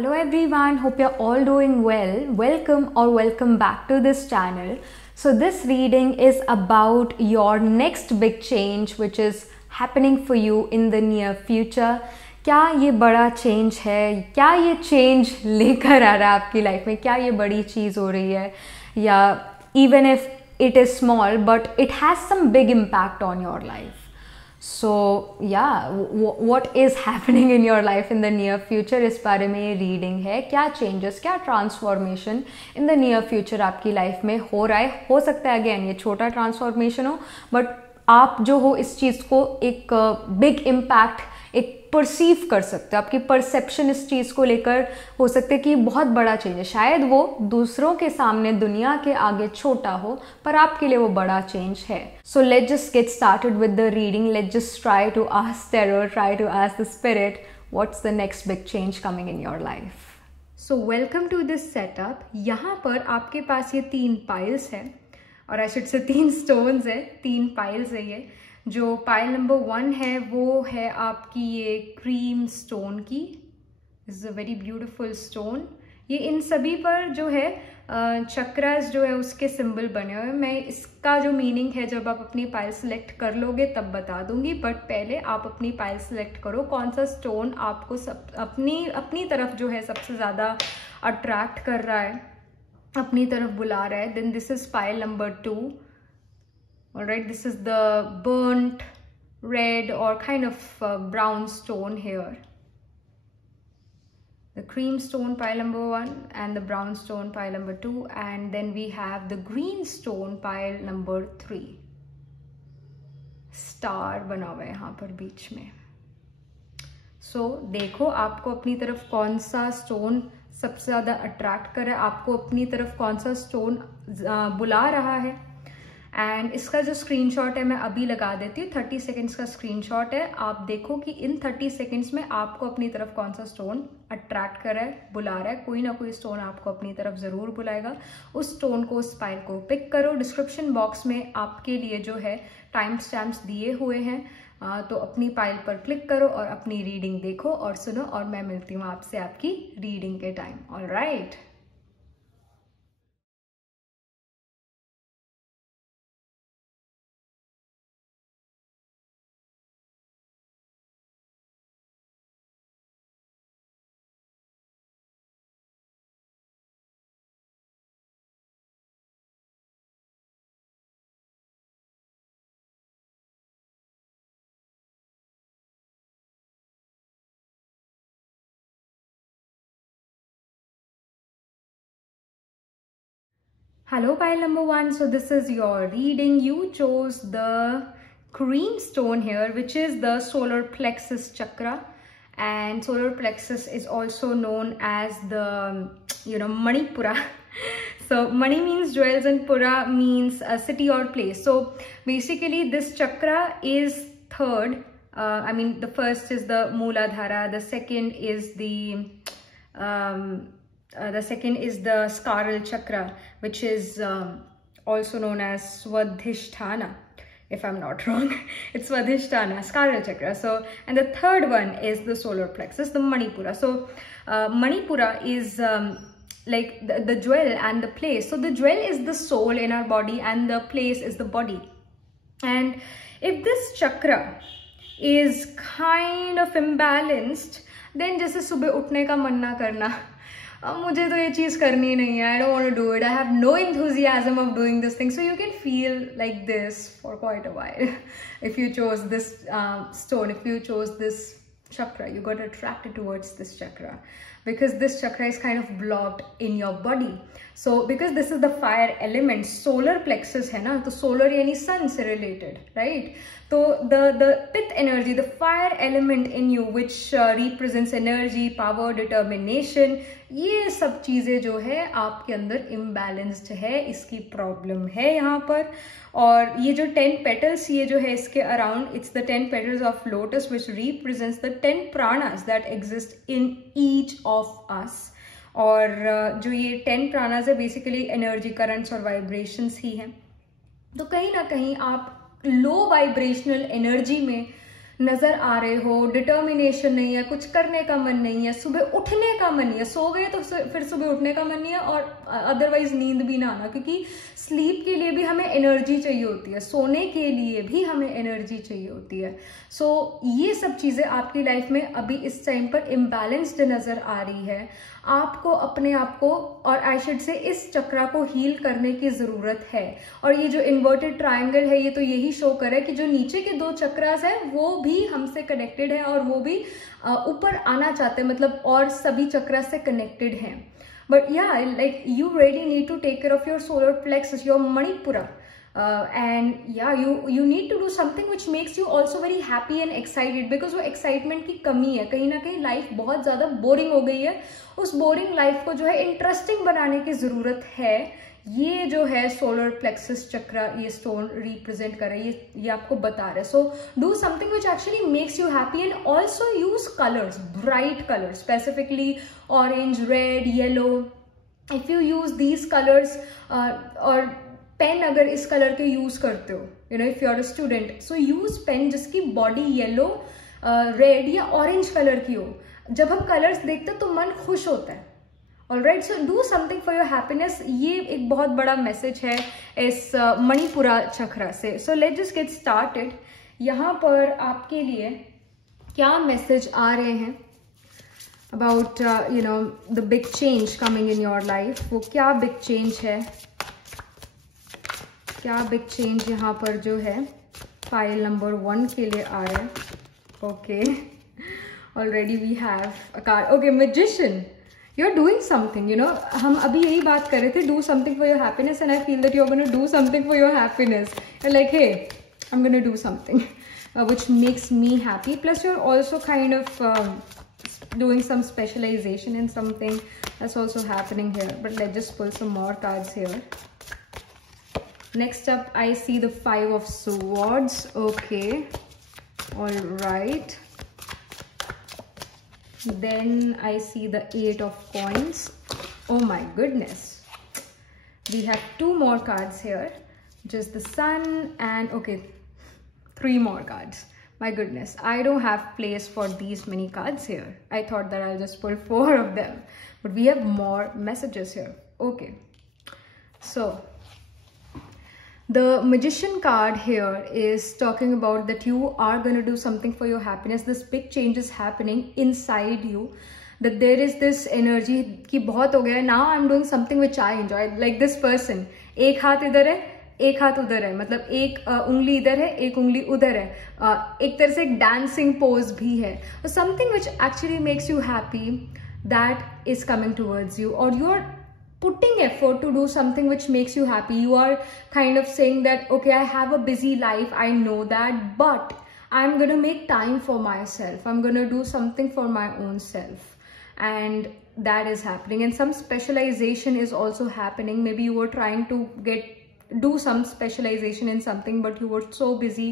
Hello everyone, hope you're all doing well. Welcome or welcome back to this channel. So this reading is about your next big change which is happening for you in the near future. क्या ये बड़ा change है, क्या ये change लेकर आ रहा है आपकी लाइफ में, क्या ये बड़ी चीज़ हो रही है, या even if it is small but it has some big impact on your life. So yeah, what is happening in your life in the near future, इस बारे में ये रीडिंग है. क्या चेंजेस, क्या transformation in the near future आपकी life में हो रहा है. हो सकता है अगेन ये छोटा ट्रांसफॉर्मेशन हो, बट आप जो हो इस चीज़ को एक बिग इम्पैक्ट एक परसीव कर सकते हो. आपकी परसेप्शन इस चीज़ को लेकर हो सकता है कि बहुत बड़ा चेंज है. शायद वो दूसरों के सामने दुनिया के आगे छोटा हो, पर आपके लिए वो बड़ा चेंज है. So let's just get started with the reading. Let's just try to ask tarot, try to ask the spirit, what's the next big change coming in your life. So welcome to this setup. यहाँ पर आपके पास ये 3 piles हैं, और I should से 3 stones है, 3 piles है. ये जो पाइल नंबर 1 है वो है आपकी ये क्रीम स्टोन की. Is a very beautiful stone. ये इन सभी पर जो है चक्रास जो है उसके सिंबल बने हुए हैं. मैं इसका जो मीनिंग है जब आप अपनी पाइल सेलेक्ट कर लोगे तब बता दूंगी, बट पहले आप अपनी पाइल सेलेक्ट करो कौन सा स्टोन आपको अपनी तरफ जो है सबसे ज़्यादा अट्रैक्ट कर रहा है, अपनी तरफ बुला रहा है. Then this is pile number 2. Alright, this is the burnt red or kind of brown stone here. The cream stone pile number 1 and the brown stone pile number 2, and then we have the green stone pile number 3. Star बना हुआ है यहाँ पर बीच में. So देखो आपको अपनी तरफ कौन सा स्टोन सबसे ज़्यादा अट्रैक्ट कर रहा है, आपको अपनी तरफ कौन सा स्टोन बुला रहा है. एंड इसका जो स्क्रीनशॉट है मैं अभी लगा देती हूँ. 30 सेकेंड्स का स्क्रीनशॉट है. आप देखो कि इन 30 सेकेंड्स में आपको अपनी तरफ कौन सा स्टोन अट्रैक्ट कर रहा है, बुला रहा है. कोई ना कोई स्टोन आपको अपनी तरफ ज़रूर बुलाएगा. उस स्टोन को, उस पाइल को पिक करो. डिस्क्रिप्शन बॉक्स में आपके लिए जो है टाइम स्टैम्प्स दिए हुए हैं, तो अपनी पाइल पर क्लिक करो और अपनी रीडिंग देखो और सुनो, और मैं मिलती हूँ आपसे आपकी रीडिंग के time. Alright. Hello pile number 1. So this is your reading. You chose the cream stone here, which is the solar plexus chakra, and solar plexus is also known as the Manipura. So Mani means jewels and Pura means a city or place. So basically this chakra is third. The first is the Mooladhara, the second is the second is the Scaral chakra, which is also known as Swadhisthana, if I'm not wrong. It's Swadhisthana, Scaral chakra. So, and the third one is the solar plexus, the Manipura. So, Manipura is like the jewel and the place. So, the jewel is the soul in our body, and the place is the body. And if this chakra is kind of imbalanced, then जैसे सुबह उठने का मन ना करना, मुझे तो ये चीज़ करनी नहीं है, I don't want to do it, I have no enthusiasm of doing this thing. So you can feel like this for quite a while. If you chose this stone, if you chose this chakra, you got attracted towards this chakra because this chakra is kind of blocked in your body. So because this is the fire element, solar plexus है ना, तो solar यानी sun से related, right? तो the pith energy, the fire element in you, which represents energy, power, determination, ये सब चीज़ें जो है आपके अंदर imbalanced है, इसकी प्रॉब्लम है यहाँ पर. और ये जो 10 petals ये जो है इसके around, it's the 10 petals of lotus which represents the 10 pranas that exist in each of us. और जो ये 10 प्राणास है बेसिकली एनर्जी, करंट्स और वाइब्रेशंस ही हैं. तो कहीं ना कहीं आप लो वाइब्रेशनल एनर्जी में नजर आ रहे हो, डिटर्मिनेशन नहीं है, कुछ करने का मन नहीं है, सुबह उठने का मन नहीं है, सो गए तो फिर सुबह उठने का मन नहीं है, और अदरवाइज नींद भी ना आना, क्योंकि स्लीप के लिए भी हमें एनर्जी चाहिए होती है, सोने के लिए भी हमें एनर्जी चाहिए होती है। सो ये सब चीजें आपकी लाइफ में अभी इस टाइम पर इम्बैलेंस्ड नजर आ रही है। आपको अपने आप को, और आई शुड से इस चक्रा को हील करने की जरूरत है। और ये जो इन्वर्टेड ट्रायंगल है, ये तो यही शो कर रहा है कि जो नीचे के 2 चक्रास है वो भी हमसे कनेक्टेड है, और वो भी ऊपर आना चाहते हैं, मतलब और सभी चक्रा से कनेक्टेड हैं। But yeah like you really need to take care of your solar plexus, your Manipura, and yeah, you need to do something which makes you also very happy and excited, because वो excitement की कमी है। कहीं ना कहीं life बहुत ज्यादा boring हो गई है, उस बोरिंग लाइफ को जो है इंटरेस्टिंग बनाने की जरूरत है। ये जो है सोलर प्लेक्सस चक्रा, ये स्टोन रिप्रेजेंट कर रहा है, ये आपको बता रहा है। So do something which actually makes you happy, and also use colours, bright colours, specifically orange, red, yellow. If you use these colours, और पेन अगर इस कलर के यूज करते हो, you know if you are a student, so use pen जिसकी body yellow, red या orange colour की हो। जब हम कलर्स देखते हैं तो मन खुश होता है। Alright, so do something for your happiness. ये एक बहुत बड़ा मैसेज है इस मणिपुरा चक्रा से। सो लेट्स जस्ट गेट स्टार्टेड। यहाँ पर आपके लिए क्या मैसेज आ रहे हैं about you know the big change coming in your life. वो क्या बिग चेंज है, क्या बिग चेंज यहाँ पर जो है फाइल नंबर 1 के लिए आ रहा है। Okay, already we have a card. Okay, magician, you are doing something, you know हम अभी यही बात कर रहे थे, do something for your happiness, and I feel that you are gonna do something for your happiness. Like hey, I am gonna do something which makes me happy, plus you're also kind of doing some specialization in something that's also happening here. But let's just pull some more cards here. Next up, I see the 5 of Swords. Okay, all right. Then I see the 8 of Coins. Oh my goodness, we have 2 more cards here, just the Sun, and okay, 3 more cards. My goodness, I don't have place for these many cards here. I thought that I'll just pull 4 of them, but we have more messages here. Okay, so the Magician card here is talking about that you are going to do something for your happiness. This big change is happening inside you, that there is this energy कि बहुत हो गया है, now I'm doing something which I enjoy. Like this person, एक हाथ इधर है, एक हाथ उधर है, मतलब एक उंगली इधर है, एक उंगली उधर है, एक तरह से एक डांसिंग पोज भी है। Something which actually makes you happy, that is coming towards you, और you are putting effort to do something which makes you happy. You are kind of saying that, okay, I have a busy life, I know that, but I'm going to make time for myself. I'm going to do something for my own self. And that is happening. And some specialization is also happening. Maybe you were trying to do some specialization in something, but you were so busy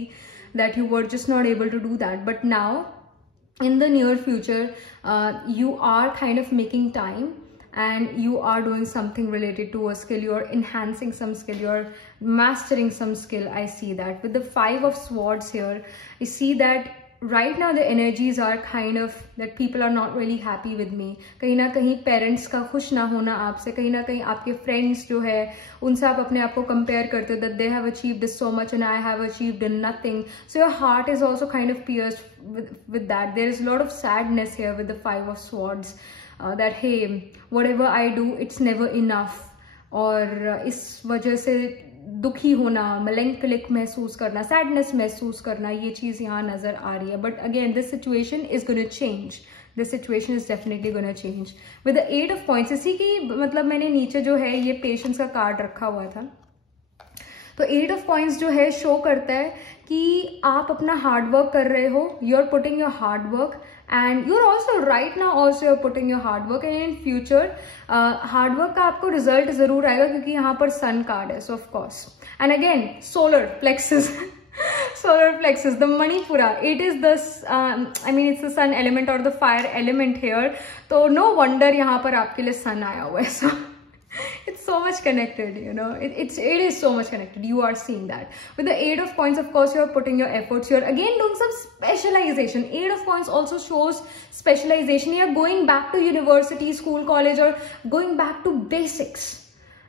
that you were just not able to do that. But now, in the near future, you are kind of making time, and you are doing something related to a skill. You're enhancing some skill, you're mastering some skill. I see that with the 5 of Swords here. I see that right now the energies are kind of that people are not really happy with me. कहीं ना कहीं parents का खुश ना होना आपसे, कहीं ना कहीं आपके फ्रेंड्स जो है उनसे आप अपने आप को कंपेयर करते हो, that they have achieved this so much and I have achieved nothing. So your heart is also kind of pierced with that. There is a lot of sadness here with the 5 of Swords. That hey, whatever I do, it's never enough. और इस वजह से दुखी होना, melancholic महसूस करना, sadness महसूस करना, ये चीज़ यहाँ नज़र आ रही है. But again, this situation is going to change. This situation is definitely going to change. With the 8 of Coins, इसी की मतलब मैंने नीचे जो है ये पेशेंस का कार्ड रखा हुआ था, तो 8 ऑफ कॉइन्स जो है शो करता है कि आप अपना हार्ड वर्क कर रहे हो, you are putting your hard work, and you are also right now also you are putting your hard work, and in future hard work का आपको रिजल्ट जरूर आएगा, क्योंकि यहाँ पर सन कार्ड है. सो of course, and again solar plexus, solar plexus, the Manipura, it is the I mean it's the sun element or the fire element here, तो no wonder यहाँ पर आपके लिए sun आया हुआ है. So It's so much connected, you know, it is so much connected. You are seeing that with the 8 of coins. Of course, you're putting your efforts, you're again doing some specialization. 8 of coins also shows specialization. You're going back to university, school, college, or going back to basics.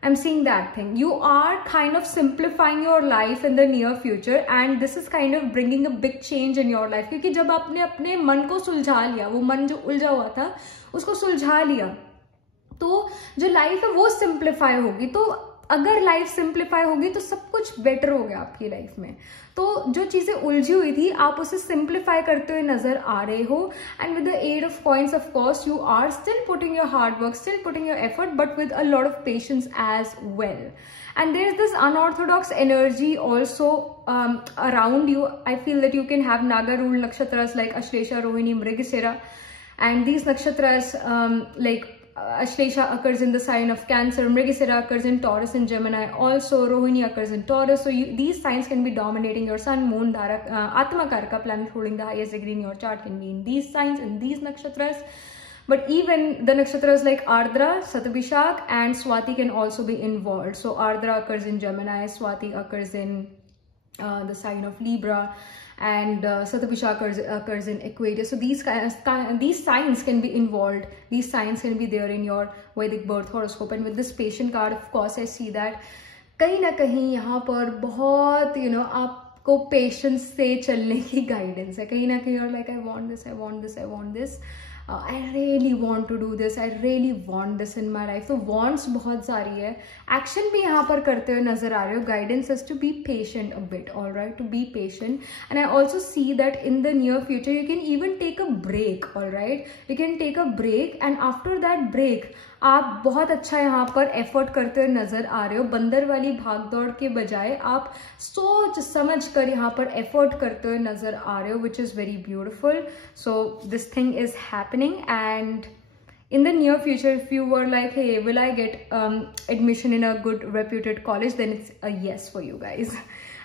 I'm seeing that thing. You are kind of simplifying your life in the near future, and this is kind of bringing a big change in your life. क्योंकि जब आपने अपने मन को सुलझा लिया, वो मन जो उलझा हुआ था उसको सुलझा लिया, तो जो लाइफ है वो सिंप्लीफाई होगी. तो अगर लाइफ सिंप्लीफाई होगी तो सब कुछ बेटर हो गया आपकी लाइफ में. तो जो चीजें उलझी हुई थी आप उसे सिंप्लीफाई करते हुए नजर आ रहे हो. And with the 8 of coins, of course, you are still putting your hard work, still putting your effort, but with a lot of patience as well. And there is this unorthodox energy also around you. I feel that you can have Naga ruled nakshatras like Ashlesha, Rohini, Mrigasira, and these nakshatras like Ashlesha occurs in the sign of Cancer, Mrigasira occurs in Taurus and Gemini, also Rohini occurs in Taurus. So these signs can be dominating your sun, moon, Atma Karka, planet holding the highest degree in your chart, can be in these signs, in these nakshatras. But even the nakshatras like Ardra, Satabhishak and Swati can also be involved. So Ardra occurs in Gemini, Swati occurs in the sign of Libra, and Satabhishak occurs in Aquarius. So these signs can be involved. These signs can be there in your Vedic birth horoscope. And with this patient card, of course, I see that कहीं ना कहीं यहाँ पर बहुत आपको patience से चलने की गाइडेंस है. कहीं ना कहीं और like I want this, I want this, I want this. I really want to do this, I really want this in my life. तो wants बहुत सारी है, एक्शन भी यहाँ पर करते हुए नजर आ रहे हो. Guidance is to be patient a bit, all right, to be patient. And I also see that in the near future you can even take a break, all right, you can take a break, and after that break आप बहुत अच्छा यहाँ पर effort करते हुए नजर आ रहे हो. बंदर वाली भागदौड़ के बजाय आप सोच समझ कर यहाँ पर एफर्ट करते हुए नजर आ रहे हो, which is very beautiful. So this thing is happening, and in the near future, if you were like, hey, will I get admission in a good reputed college, then it's a yes for you guys.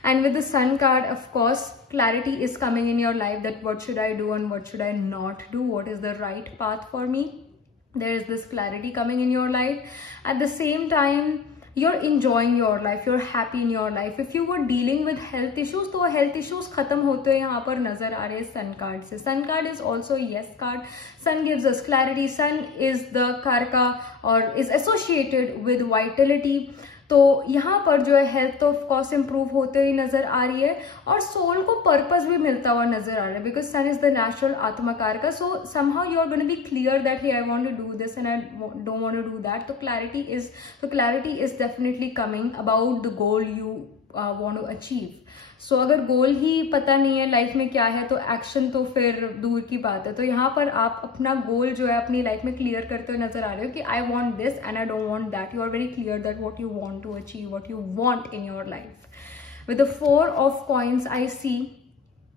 And with the Sun card, of course, clarity is coming in your life that what should I do and what should I not do, what is the right path for me. There is this clarity coming in your life. At the same time, you're enjoying your life, you're happy in your life. If you were dealing with health issues, तो health issues खत्म होते हैं यहाँ पर नजर आ रहे हैं Sun card से. Sun card is also yes card. Sun gives us clarity. Sun is the karka or is associated with vitality. तो यहाँ पर जो है हेल्थ तो ऑफ कोर्स इंप्रूव होते हुए नजर आ रही है, और सोल को पर्पस भी मिलता हुआ नजर आ रहा है, because sun is the natural आत्मकार का. So somehow you are going to be clear that he I want to do this and I don't want to do that. तो clarity is definitely coming about the goal you want to achieve. So अगर goal ही पता नहीं है life में क्या है तो action तो फिर दूर की बात है. तो यहाँ पर आप अपना गोल जो है अपनी लाइफ में क्लियर करते हुए नजर आ रहे हो कि I want this and I don't want that. You are very clear that what you want to achieve, what you want in your life. With the 4 of coins I see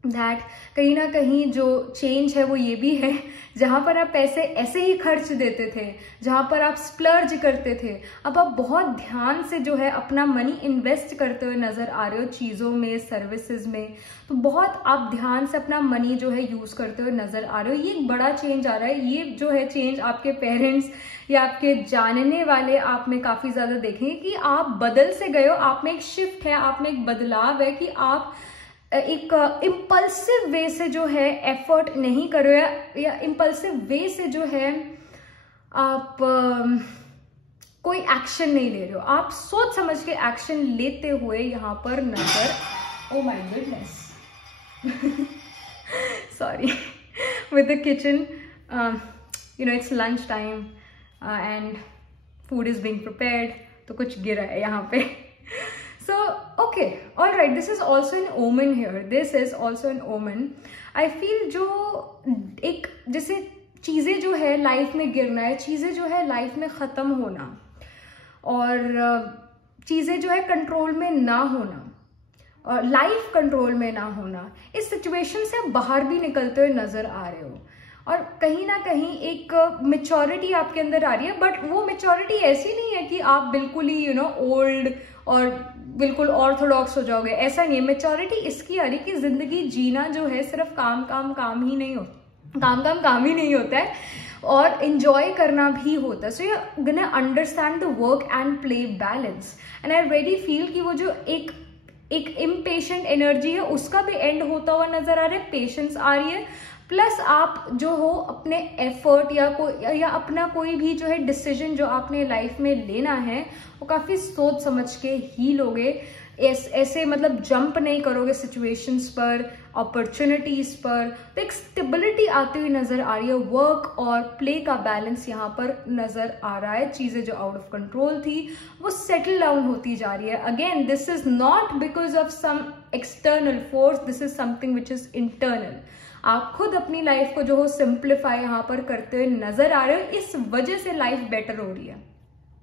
that कहीं ना कहीं जो change है वो ये भी है, जहां पर आप पैसे ऐसे ही खर्च देते थे, जहां पर आप स्प्लर्ज करते थे, अब आप बहुत ध्यान से जो है अपना मनी इन्वेस्ट करते हुए नजर आ रहे हो चीजों में, सर्विसेज में. तो बहुत आप ध्यान से अपना मनी जो है यूज करते हुए नजर आ रहे हो. ये एक बड़ा चेंज आ रहा है. ये जो है चेंज आपके पेरेंट्स या आपके जानने वाले आप में काफी ज्यादा देखेंगे कि आप बदल से गए हो. आप में एक शिफ्ट है, आप में एक बदलाव है कि आप एक इम्पल्सिव वे से जो है एफर्ट नहीं कर रहे हो, या इम्पल्सिव वे से जो है आप कोई एक्शन नहीं ले रहे हो. आप सोच समझ के एक्शन लेते हुए यहाँ पर नजर, oh my goodness, sorry, with the kitchen, it's lunch time and food is being prepared, तो कुछ गिरा है यहाँ पे. So, okay, all right, this is also an omen here. This is also an omen. I feel जो एक जैसे चीज़ें जो है लाइफ में गिरना है, चीज़ें जो है लाइफ में ख़त्म होना, और चीज़ें जो है कंट्रोल में ना होना, और लाइफ कंट्रोल में ना होना, इस सिचुएशन से आप बाहर भी निकलते हुए नज़र आ रहे हो. और कहीं ना कहीं एक मेच्योरिटी आपके अंदर आ रही है, बट वो मेच्योरिटी ऐसी नहीं है कि आप बिल्कुल ही ओल्ड और बिल्कुल ऑर्थोडॉक्स हो जाओगे. ऐसा नहीं है. मेच्योरिटी इसकी आ रही कि जिंदगी जीना जो है सिर्फ काम काम काम ही नहीं काम ही नहीं होता है, और enjoy करना भी होता है. So you're gonna understand the work and play balance. And I really feel कि वो जो एक इम्पेशेंट एनर्जी है उसका भी एंड होता हुआ नजर आ रहा है, पेशेंस आ रही है, प्लस आप जो हो अपने एफर्ट या अपना कोई भी जो है डिसीजन जो आपने लाइफ में लेना है वो काफी सोच समझ के ही लोगे. ऐसे मतलब जंप नहीं करोगे सिचुएशंस पर, अपॉर्चुनिटीज पर. तो एक स्टेबिलिटी आती हुई नजर आ रही है. वर्क और प्ले का बैलेंस यहाँ पर नजर आ रहा है. चीजें जो आउट ऑफ कंट्रोल थी वो सेटल डाउन होती जा रही है. Again this is not because of some external force, this is something which is internal. आप खुद अपनी लाइफ को जो हो सिंप्लीफाई यहाँ पर करते हुए नजर आ रहे हो. इस वजह से लाइफ बेटर हो रही है.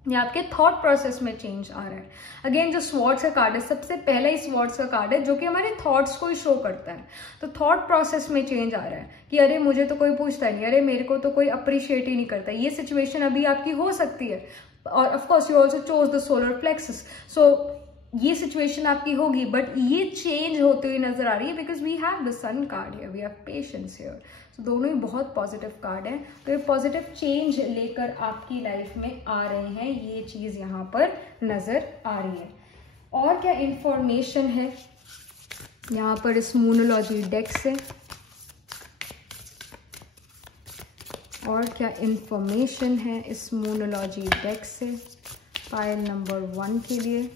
ये आपके थॉट प्रोसेस में चेंज आ रहा है. अगेन जो स्वॉर्ड्स का कार्ड है, सबसे पहला ही स्वॉर्ड्स का कार्ड है जो कि हमारे थॉट्स को ही शो करता है. तो थॉट प्रोसेस में चेंज आ रहा है कि अरे मुझे तो कोई पूछता नहीं, अरे मेरे को तो कोई अप्रिशिएट ही नहीं करता. ये सिचुएशन अभी आपकी हो सकती है. और of course you also chose the solar plexus, so ये सिचुएशन आपकी होगी, बट ये चेंज होते हुए नजर आ रही है because we have the sun card here, we have patience here. तो दोनों ही बहुत पॉजिटिव कार्ड है. तो ये पॉजिटिव चेंज लेकर आपकी लाइफ में आ रहे हैं, ये चीज यहाँ पर नजर आ रही है. और क्या इंफॉर्मेशन है यहाँ पर इस मूनोलॉजी डेक से, और क्या इंफॉर्मेशन है इस मूनोलॉजी डेक से पाइल नंबर 1 के लिए.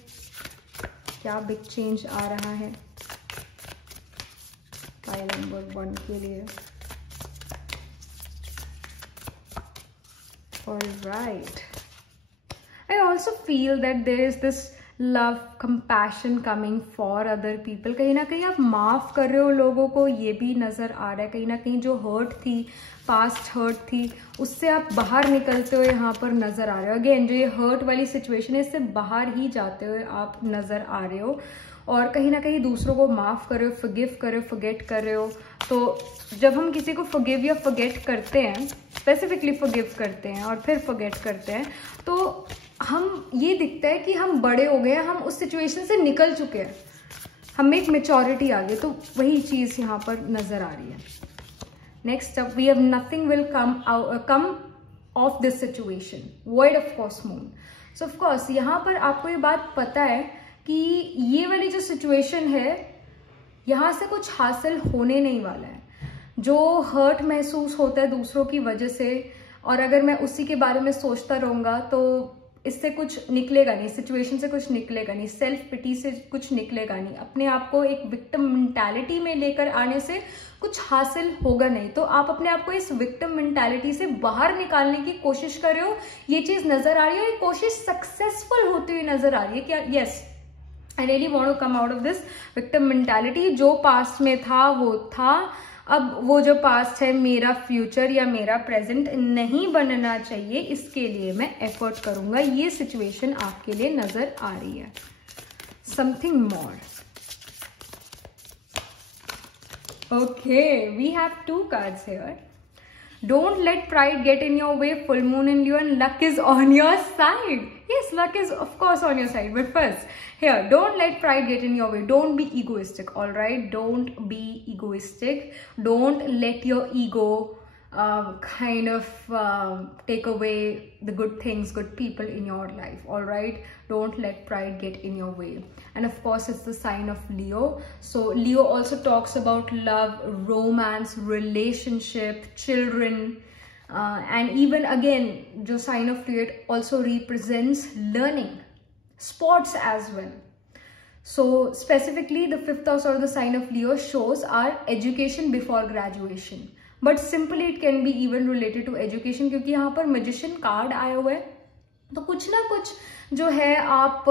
क्या बिग चेंज आ रहा है पाइल नंबर 1 के लिए. Alright. I also feel that there is this love, compassion coming for other people. कहीं ना कहीं आप माफ कर रहे हो लोगों को, ये भी नजर आ रहा है. कहीं ना कहीं जो हर्ट थी, पास्ट हर्ट थी, उससे आप बाहर निकलते हुए यहाँ पर नजर आ रहे हो. अगेन जो ये हर्ट वाली सिचुएशन है इससे बाहर ही जाते हुए आप नजर आ रहे हो. और कहीं ना कहीं दूसरों को माफ कर रहे हो, फॉरगिव कर रहे हो, फॉरगेट कर रहे हो. तो जब हम किसी को फॉरगिव या फॉरगेट करते हैं, स्पेसिफिकली फॉरगिव करते हैं और फिर फॉरगेट करते हैं, तो हम ये दिखता है कि हम बड़े हो गए हैं, हम उस सिचुएशन से निकल चुके हैं, हमें एक मेच्योरिटी आ गई. तो वही चीज यहाँ पर नजर आ रही है. Next up we have nothing will come of this situation, word of course moon. So of course यहाँ पर आपको ये बात पता है कि ये वाली जो सिचुएशन है यहाँ से कुछ हासिल होने नहीं वाला है. जो हर्ट महसूस होता है दूसरों की वजह से, और अगर मैं उसी के बारे में सोचता रहूंगा तो इससे कुछ निकलेगा नहीं, सिचुएशन से कुछ निकलेगा नहीं, सेल्फ पिटी से कुछ निकलेगा नहीं, अपने आप को एक विक्टिम मेंटालिटी में लेकर आने से कुछ हासिल होगा नहीं. तो आप अपने आप को इस विक्टिम मेंटालिटी से बाहर निकालने की कोशिश कर रहे हो, ये चीज नजर आ रही है. और ये कोशिश सक्सेसफुल होती हुई नजर आ रही है कि yes I really want to come out of this victim mentality. जो पास्ट में था वो था, अब वो जो पास्ट है मेरा फ्यूचर या मेरा प्रेजेंट नहीं बनना चाहिए, इसके लिए मैं एफर्ट करूंगा. ये सिचुएशन आपके लिए नजर आ रही है. Something more. Okay, we have 2 cards here. Don't let pride get in your way. Full moon in Leo and luck is on your side. Yes, luck is of course on your side. But first, here, don't let pride get in your way. Don't be egoistic, all right? Don't be egoistic. Don't let your ego kind of take away the good things, good people in your life, all right? Don't let pride get in your way. And of course, it's the sign of Leo. So Leo also talks about love, romance, relationship, children, and even again, the sign of Leo also represents learning, sports as well. So specifically, the 5th house or the sign of Leo shows our education before graduation. But simply it can be even related to education, क्योंकि यहाँ पर magician card आया हुआ है. तो कुछ ना कुछ जो है आप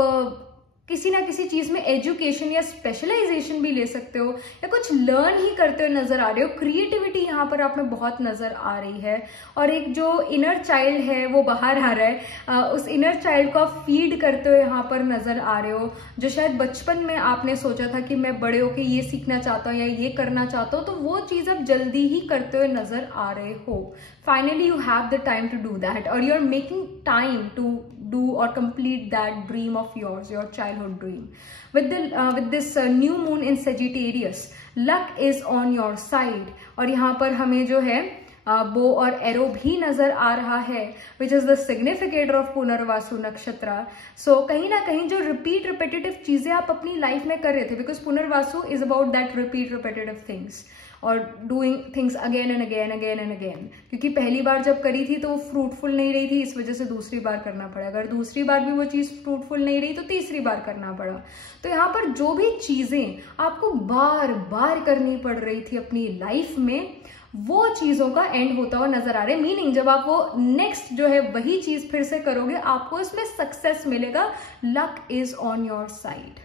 किसी ना किसी चीज में एजुकेशन या स्पेशलाइजेशन भी ले सकते हो, या कुछ लर्न ही करते हुए नजर आ रहे हो. क्रिएटिविटी यहाँ पर आप में बहुत नजर आ रही है, और एक जो इनर चाइल्ड है वो बाहर आ रहा है. उस इनर चाइल्ड को आप फीड करते हुए यहाँ पर नजर आ रहे हो, जो शायद बचपन में आपने सोचा था कि मैं बड़े होके ये सीखना चाहता हूँ या ये करना चाहता हूँ, तो वो चीज आप जल्दी ही करते हुए नजर आ रहे हो. Finally, you have the time to do that, or you're making time to do or complete that dream of yours, your childhood dream. With this new moon in Sagittarius, luck is on your side. और यहाँ पर हमें जो है बो और arrow भी नजर आ रहा है, which is the significator of Punarvasu nakshatra. So कहीं ना कहीं जो रिपीटेटिव चीजें आप अपनी लाइफ में कर रहे थे, because Punarvasu is about that repetitive things और doing things again and again again and again. क्योंकि पहली बार जब करी थी तो वो फ्रूटफुल नहीं रही थी, इस वजह से दूसरी बार करना पड़ा। अगर दूसरी बार भी वो चीज फ्रूटफुल नहीं रही तो तीसरी बार करना पड़ा। तो यहाँ पर जो भी चीजें आपको बार बार करनी पड़ रही थी अपनी लाइफ में, वो चीजों का एंड होता हुआ नजर आ रहा है। मीनिंग जब आप वो नेक्स्ट जो है वही चीज फिर से करोगे, आपको इसमें सक्सेस मिलेगा। Luck is on your side.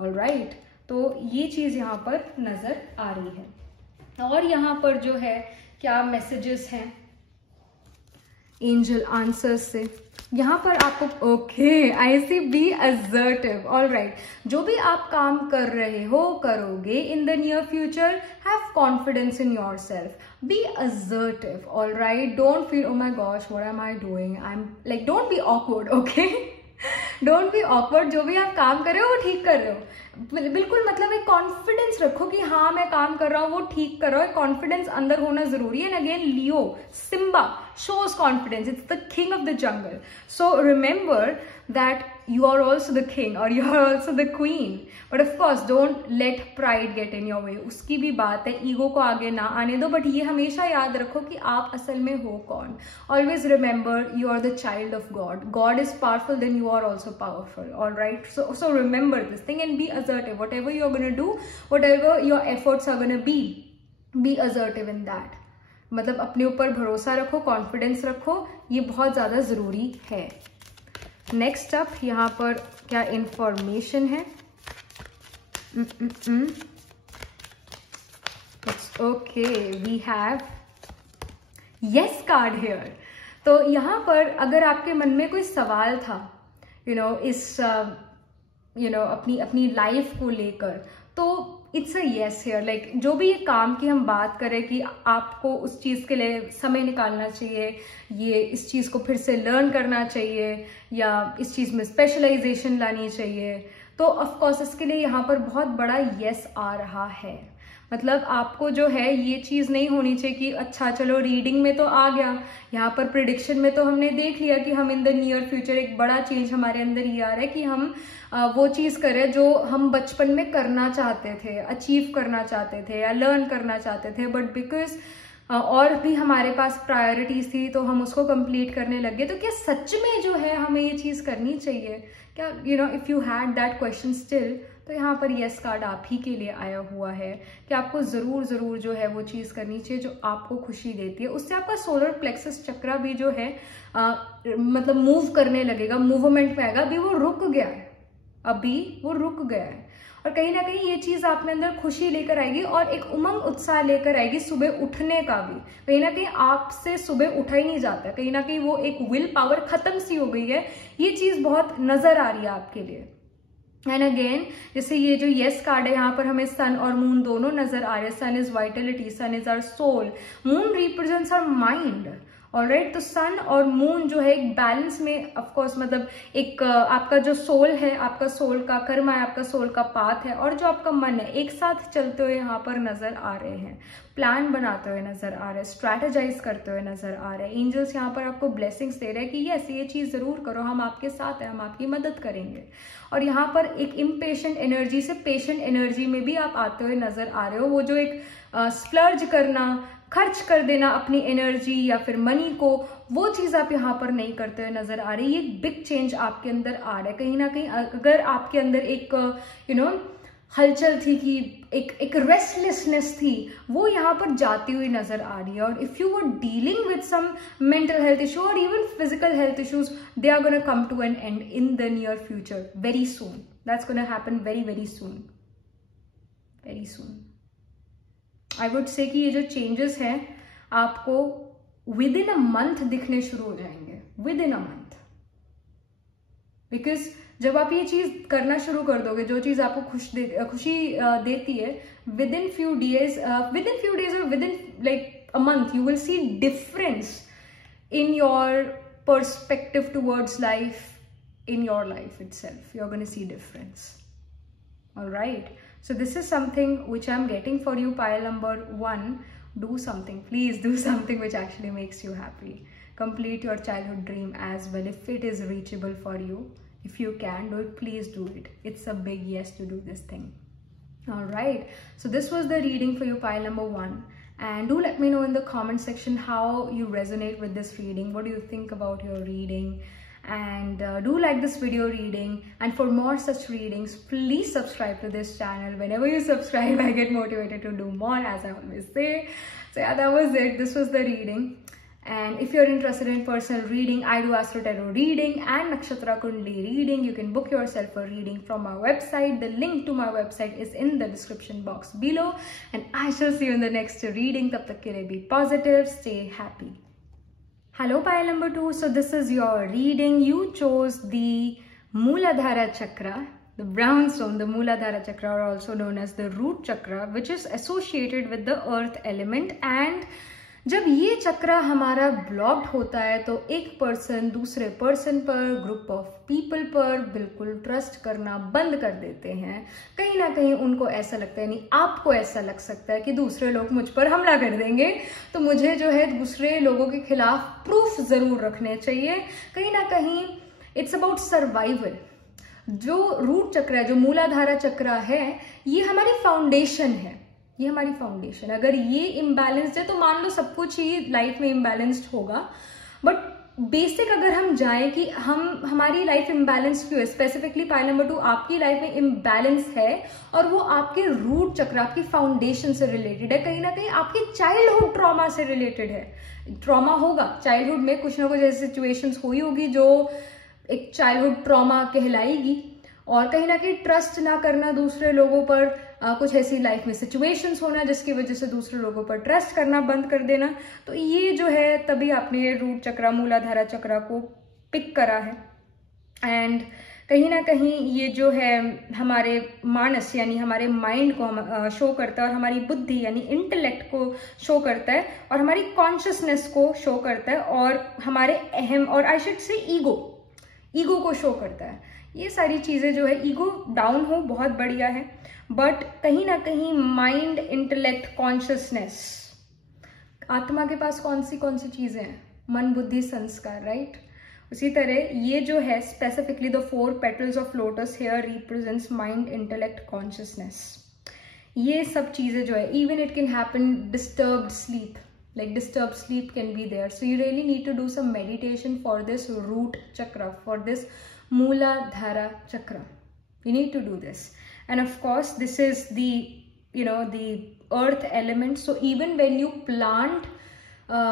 Alright, तो ये चीज यहाँ पर नजर आ रही है। और यहाँ पर जो है क्या मैसेजेस हैं एंजल आंसर्स से, यहाँ पर आपको okay I see be assertive. Alright, जो भी आप काम कर रहे हो करोगे in the near future, have confidence in your self, be assertive. Alright, don't feel oh my gosh what am I doing, I am like, don't be awkward. Okay, don't be awkward. जो भी आप काम कर रहे हो वो ठीक कर रहे हो, बिल्कुल मतलब एक कॉन्फिडेंस रखो कि हाँ मैं काम कर रहा हूँ वो ठीक कर रहा हूँ। कॉन्फिडेंस अंदर होना जरूरी है। And again Leo, Simba shows confidence, it's the king of the jungle, so remember that you are also the king or you are also the queen, but of course don't let pride get in your way। उसकी भी बात है, ego को आगे ना आने दो, but ये हमेशा याद रखो कि आप असल में हो कौन। always remember you are the child of God, God is powerful, then you are also powerful। all right, so remember this thing and be assertive, whatever you are going to do, whatever your efforts are going to be assertive in that। मतलब अपने ऊपर भरोसा रखो, confidence रखो, ये बहुत ज्यादा जरूरी है। नेक्स्ट अप यहाँ पर क्या इंफॉर्मेशन है, it's okay, we have yes card here. तो यहाँ पर अगर आपके मन में कोई सवाल था इस अपनी लाइफ को लेकर, तो it's a yes here. Like जो भी ये काम की हम बात करें कि आपको उस चीज के लिए समय निकालना चाहिए, ये इस चीज को फिर से लर्न करना चाहिए या इस चीज में स्पेशलाइजेशन लानी चाहिए, तो ऑफ कोर्स इसके लिए यहाँ पर बहुत बड़ा यस आ रहा है। मतलब आपको जो है ये चीज नहीं होनी चाहिए कि अच्छा चलो रीडिंग में तो आ गया, यहाँ पर प्रिडिक्शन में तो हमने देख लिया कि हम इन द नियर फ्यूचर एक बड़ा चेंज हमारे अंदर ये आ रहा है कि हम वो चीज करें जो हम बचपन में करना चाहते थे, अचीव करना चाहते थे या लर्न करना चाहते थे, बट बिकॉज और भी हमारे पास प्रायोरिटीज थी तो हम उसको कंप्लीट करने लगे। तो क्या सच में जो है हमें ये चीज करनी चाहिए क्या? If you had that question still, तो यहाँ पर यस कार्ड आप ही के लिए आया हुआ है कि आपको जरूर जो है वो चीज करनी चाहिए जो आपको खुशी देती है। उससे आपका सोलर प्लेक्सस चक्रा भी जो है मतलब मूव करने लगेगा, मूवमेंट में आएगा। अभी वो रुक गया है, और कहीं ना कहीं ये चीज आपके अंदर खुशी लेकर आएगी और एक उमंग उत्साह लेकर आएगी एंड उठने का भी। कहीं ना कहीं आपसे सुबह उठा ही नहीं जाता, कहीं ना कहीं वो एक विल पावर खत्म सी हो गई है। ये चीज बहुत नजर आ रही है आपके लिए। एंड अगेन जैसे ये जो यस कार्ड है, यहाँ पर हमें सन और मून दोनों नजर आ रहे हैं। Sun is vitality, sun is our soul, moon represents our mind. Alright, तो सन और मून जो है एक बैलेंस में, ऑफ कोर्स मतलब एक आपका जो सोल है, आपका सोल का कर्म है, आपका सोल का पाथ है, और जो आपका मन है, एक साथ चलते हुए यहाँ पर नजर आ रहे हैं, प्लान बनाते हुए नजर आ रहे हैं, स्ट्रैटेजाइज करते हुए नजर आ रहे हैं। एंजल्स यहाँ पर आपको ब्लेसिंग्स दे रहे हैं कि यस ये चीज जरूर करो, हम आपके साथ हैं, हम आपकी मदद करेंगे। और यहाँ पर एक इम्पेशेंट एनर्जी से पेशेंट एनर्जी में भी आप आते हुए नजर आ रहे हो। वो जो एक स्प्लर्ज करना, खर्च कर देना अपनी एनर्जी या फिर मनी को, वो चीज आप यहाँ पर नहीं करते हुए नजर आ रही। ये बिग चेंज आपके अंदर आ रहा है। कहीं ना कहीं अगर आपके अंदर एक हलचल थी कि एक रेस्टलेसनेस थी, वो यहाँ पर जाती हुई नजर आ रही है। और if you were dealing with some mental health issue और even physical health issues, they are gonna come to an end in the near future very soon. That's gonna happen very soon, very soon. I would say कि ये जो changes हैं आपको with in a month दिखने शुरू हो जाएंगे, with in a month. Because जब आप ये चीज करना शुरू कर दोगे, जो चीज आपको खुशी देती है, विद इन फ्यू डेज और with in like a month, you will see difference in your perspective towards life, in your life itself. You're going to see difference. All right. So this is something which I'm getting for you, pile number 1. Do something, please do something which actually makes you happy. Complete your childhood dream as well if it is reachable for you. If you can do it, please do it. It's a big yes to do this thing. All right, so this was the reading for you, pile number 1. And do let me know in the comment section how you resonate with this reading. What do you think about your reading? And do like this video reading, and for more such readings, please subscribe to this channel. Whenever you subscribe, I get motivated to do more, as I always say. So yeah, that was it. This was the reading. And if you're interested in personal reading, I do Astro Tarot reading and Nakshatra Kundli reading. You can book yourself a reading from my website. The link to my website is in the description box below. And I shall see you in the next reading. Tab tak ke liye be positive, stay happy. Hello, pile number 2. So this is your reading. You chose the Mooladhara Chakra, the brown stone, the Mooladhara Chakra, or also known as the root chakra, which is associated with the earth element. And जब ये चक्रा हमारा blocked होता है तो एक person दूसरे person पर, group of people पर बिल्कुल ट्रस्ट करना बंद कर देते हैं. कहीं ना कहीं उनको ऐसा लगता है, नहीं आपको ऐसा लग सकता है कि दूसरे लोग मुझ पर हमला कर देंगे, तो मुझे जो है दूसरे लोगों के खिलाफ प्रूफ जरूर रखने चाहिए. कहीं ना कहीं इट्स अबाउट सर्वाइवल. जो रूट चक्र है, जो मूलाधारा चक्र है, ये हमारी फाउंडेशन है. ये हमारी फाउंडेशन, अगर ये इम्बैलेंस्ड है तो मान लो सब कुछ ही लाइफ में इम्बैलेंस्ड होगा. बट बेसिक अगर हम जाएं कि हमारी लाइफ इम्बैलेंस क्यों है, स्पेसिफिकली पाइल नंबर 2, आपकी लाइफ में इम्बैलेंस है और वो आपके रूट चक्र, आपकी फाउंडेशन से रिलेटेड है. कहीं ना कहीं आपकी चाइल्डहुड ट्रॉमा से रिलेटेड है. ट्रॉमा होगा चाइल्डहुड में, कुछ ना कुछ ऐसी सिचुएशंस हुई होगी जो एक चाइल्डहुड ट्रॉमा कहलाएगी. और कहीं ना कहीं ट्रस्ट ना करना दूसरे लोगों पर, कुछ ऐसी लाइफ में सिचुएशंस होना जिसकी वजह से दूसरे लोगों पर ट्रस्ट करना बंद कर देना. तो ये जो है, तभी आपने रूट चक्र, मूलाधारा चक्र को पिक करा है. एंड कहीं ना कहीं ये जो है हमारे मानस यानी हमारे माइंड को शो करता है, और हमारी बुद्धि यानी इंटेलेक्ट को शो करता है, और हमारी कॉन्शियसनेस को शो करता है, और हमारे अहम, और आई शुड से ईगो को शो करता है. ये सारी चीजें जो है, ईगो डाउन हो बहुत बढ़िया है, बट कहीं ना कहीं माइंड, इंटेलेक्ट, कॉन्शियसनेस, आत्मा के पास कौन सी चीजें हैं? मन, बुद्धि, संस्कार, राइट? उसी तरह ये जो है specifically the 4 petals of lotus here represents mind, intellect, consciousness. ये सब चीजें जो है, even it can happen disturbed sleep, like disturbed sleep can be there. So you really need to do some meditation for this root chakra, for this Mooladhara chakra. You need to do this. And of course this is the, the earth element. So even when you plant a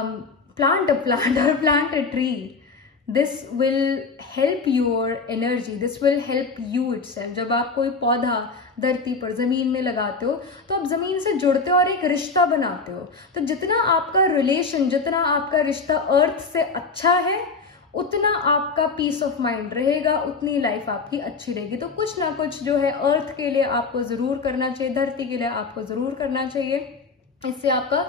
plant or plant a tree, this will help your energy, this will help you itself. जब आप कोई पौधा धरती पर, जमीन में लगाते हो, तो आप जमीन से जुड़ते हो और एक रिश्ता बनाते हो. तो जितना आपका रिलेशन, जितना आपका रिश्ता अर्थ से अच्छा है, उतना आपका पीस ऑफ माइंड रहेगा, उतनी लाइफ आपकी अच्छी रहेगी. तो कुछ ना कुछ जो है अर्थ के लिए आपको जरूर करना चाहिए, धरती के लिए आपको जरूर करना चाहिए. इससे आपका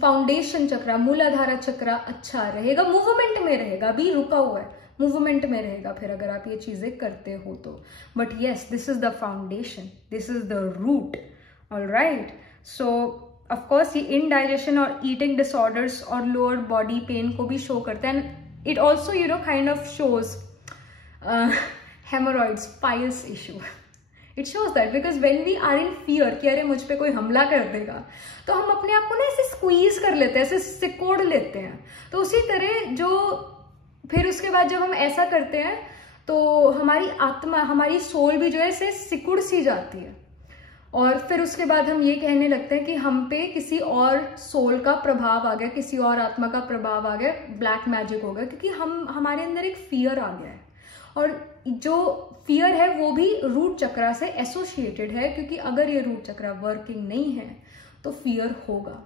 फाउंडेशन चक्र, मूलाधारा चक्र अच्छा रहेगा, मूवमेंट में रहेगा. अभी रुका हुआ है, मूवमेंट में रहेगा फिर अगर आप ये चीजें करते हो तो. But yes, this is the foundation, this is the root. Alright, so of course ये इनडाइजेशन और ईटिंग डिसऑर्डर्स और लोअर बॉडी पेन को भी शो करता है. And it also kind of shows haemorrhoids, piles issue. It shows that because when we are in fear कि अरे मुझ पे कोई हमला कर देगा, तो हम अपने आप को ना ऐसे स्क्वीज कर लेते हैं, ऐसे सिकोड़ लेते हैं. तो उसी तरह जो फिर उसके बाद जब हम ऐसा करते हैं तो हमारी आत्मा, हमारी सोल भी जो है ऐसे सिकुड़ सी जाती है. और फिर उसके बाद हम ये कहने लगते हैं कि हम पे किसी और सोल का प्रभाव आ गया, किसी और आत्मा का प्रभाव आ गया, ब्लैक मैजिक हो गया, क्योंकि हमारे अंदर एक फियर आ गया है. और जो फियर है वो भी रूट चक्र से एसोसिएटेड है, क्योंकि अगर ये रूट चक्र वर्किंग नहीं है तो फियर होगा,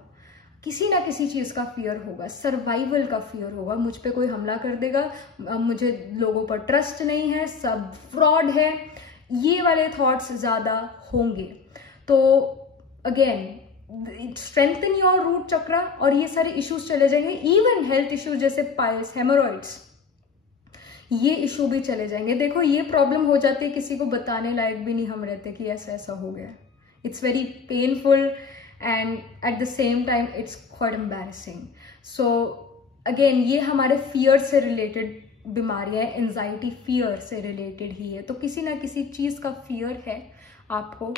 किसी ना किसी चीज का फियर होगा, सर्वाइवल का फियर होगा. मुझ पे कोई हमला कर देगा, मुझे लोगों पर ट्रस्ट नहीं है, सब फ्रॉड है, ये वाले थॉट्स ज्यादा होंगे. तो अगेन स्ट्रेंथन योर रूट चक्र और ये सारे इश्यूज चले जाएंगे. इवन हेल्थ इश्यूज जैसे पाइल्स, हेमोरॉइड्स, ये इशू भी चले जाएंगे. देखो ये प्रॉब्लम हो जाती है, किसी को बताने लायक भी नहीं हम रहते कि ऐसा ऐसा हो गया. It's very painful and at the same time it's quite embarrassing. So again, ये हमारे fear से related बीमारियां है, एंजाइटी फियर से रिलेटेड ही है. तो किसी ना किसी चीज का फियर है आपको,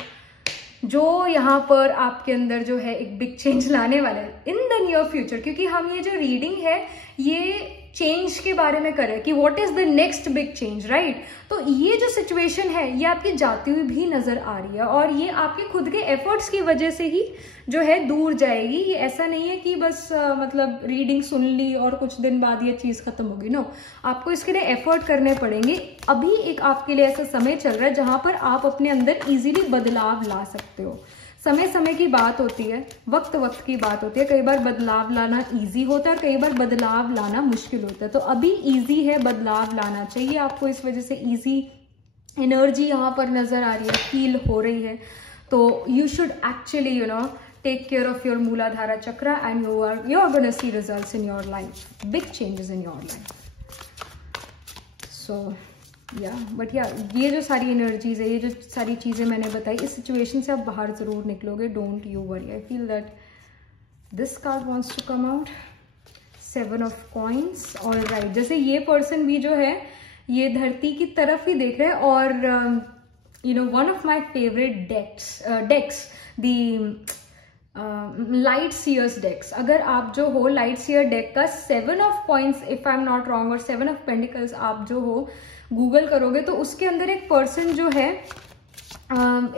जो यहाँ पर आपके अंदर जो है एक बिग चेंज लाने वाला है इन द नियर फ्यूचर. क्योंकि हम ये जो रीडिंग है ये चेंज के बारे में करें कि what is the next big change, right. तो ये जो सिचुएशन है ये आपकी जाती हुई भी नजर आ रही है और ये आपके खुद के एफर्ट्स की वजह से ही जो है दूर जाएगी. ये ऐसा नहीं है कि बस मतलब रीडिंग सुन ली और कुछ दिन बाद ये चीज खत्म होगी. नो, आपको इसके लिए एफर्ट करने पड़ेंगे. अभी एक आपके लिए ऐसा समय चल रहा है जहां पर आप अपने अंदर इजीली बदलाव ला सकते हो. समय समय की बात होती है, वक्त वक्त की बात होती है. कई बार बदलाव लाना इजी होता है और कई बार बदलाव लाना मुश्किल होता है. तो अभी इजी है, बदलाव लाना चाहिए आपको. इस वजह से इजी एनर्जी यहाँ पर नजर आ रही है, फील हो रही है. तो you should actually take care of your Mooladhara chakra and you're going to see results in your life, big changes in your life. So yeah, but yeah, ये जो सारी energies है, ये जो सारी चीजें मैंने बताई, इस situation से आप बाहर जरूर निकलोगे. Don't you worry. I feel that this card wants to come out. 7 of coins. All right. जैसे ये person भी जो है ये धरती की तरफ ही देख रहे हैं और one of my favorite decks, the light seers decks. अगर आप जो हो लाइट सीयर डेक का 7 of coins if I am not wrong और 7 ऑफ पेंटिकल्स आप जो हो गूगल करोगे तो उसके अंदर एक पर्सन जो है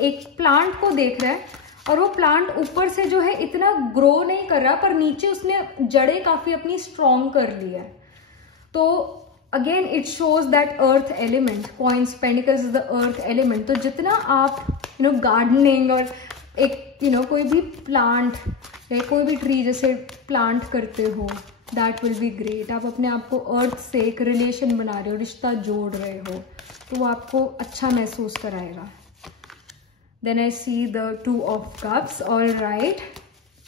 एक प्लांट को देख रहा है और वो प्लांट ऊपर से जो है इतना ग्रो नहीं कर रहा पर नीचे उसने जड़ें काफी अपनी स्ट्रॉन्ग कर ली है. तो again it shows that earth element, coins pentacles is the earth element. तो जितना आप गार्डनिंग और एक कोई भी प्लांट या कोई भी ट्री जैसे प्लांट करते हो, दैट विल बी ग्रेट. आप अपने आप को अर्थ से एक रिलेशन बना रहे हो, रिश्ता जोड़ रहे हो, तो वो आपको अच्छा महसूस कराएगा. Then I see the 2 of cups. All right,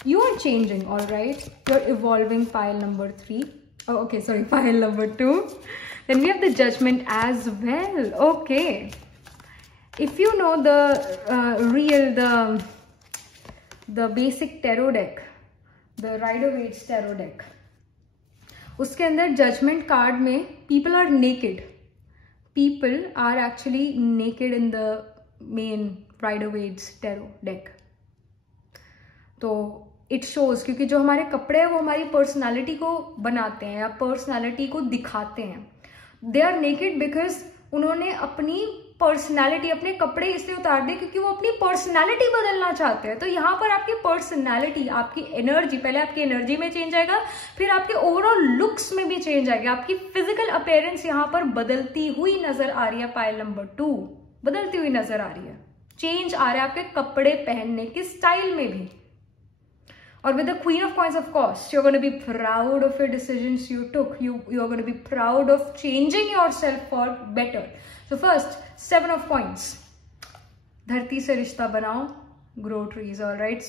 you are changing. All right, you are evolving. Pile number 3. Okay, sorry, pile number 2. Then we have the judgement as well. Okay, if you know the basic tarot deck, the Rider-Waite tarot deck, उसके अंदर judgement card में people are naked. People are actually naked in the main Rider-Waite tarot deck. तो it shows, क्योंकि जो हमारे कपड़े हैं वो हमारी पर्सनालिटी को बनाते हैं या पर्सनालिटी को दिखाते हैं. They are naked because उन्होंने अपनी पर्सनालिटी, अपने कपड़े इसलिए उतार दिए क्योंकि वो अपनी पर्सनालिटी बदलना चाहते हैं. तो यहाँ पर आपकी पर्सनालिटी, आपकी एनर्जी, पहले आपकी एनर्जी में चेंज आएगा, फिर आपके ओवरऑल लुक्स में भी चेंज आएगा. आपकी फिजिकल अपीयरेंस यहाँ पर बदलती हुई नजर आ रही है. पाइल नंबर 2 बदलती हुई नजर आ रही है. चेंज आ रहा है आपके कपड़े पहनने के स्टाइल में भी. और with the Queen of Coins, of course, you're going to be proud of your decisions you took. You're going to be proud of changing yourself for better. So first, 7 of Coins. धरती से रिश्ता बनाओ, grow trees, all right?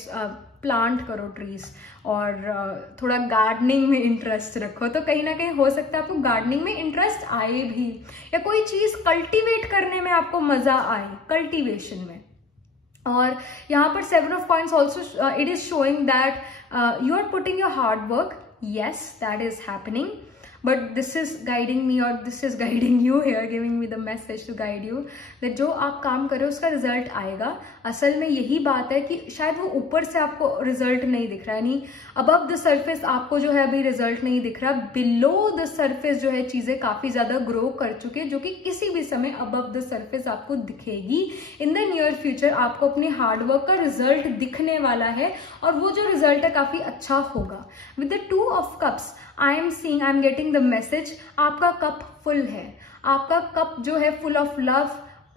Plant करो trees और थोड़ा gardening में interest रखो. तो कहीं ना कहीं हो सकता है आपको गार्डनिंग में इंटरेस्ट आए भी, या कोई चीज कल्टीवेट करने में आपको मजा आए, कल्टीवेशन में. और यहाँ पर 7 of Coins also it is showing that you are putting your hard work. Yes, that is happening, but this is guiding me or this is guiding you here, giving me the message to guide you that जो आप काम कर रहे हो उसका result आएगा. असल में यही बात है कि शायद वो ऊपर से आपको रिजल्ट नहीं दिख रहा है, यानी अबव द सरफेस आपको जो है अभी रिजल्ट नहीं दिख रहा. बिलो द सरफेस जो है चीजें काफी ज्यादा ग्रो कर चुके हैं, जो कि किसी भी समय अबव द सरफेस आपको दिखेगी. इन द नियर फ्यूचर आपको अपने हार्डवर्क का रिजल्ट दिखने वाला है और वो जो रिजल्ट है काफी अच्छा होगा. With the 2 of Cups I am getting the message, आपका कप फुल है. आपका कप जो है फुल ऑफ लव,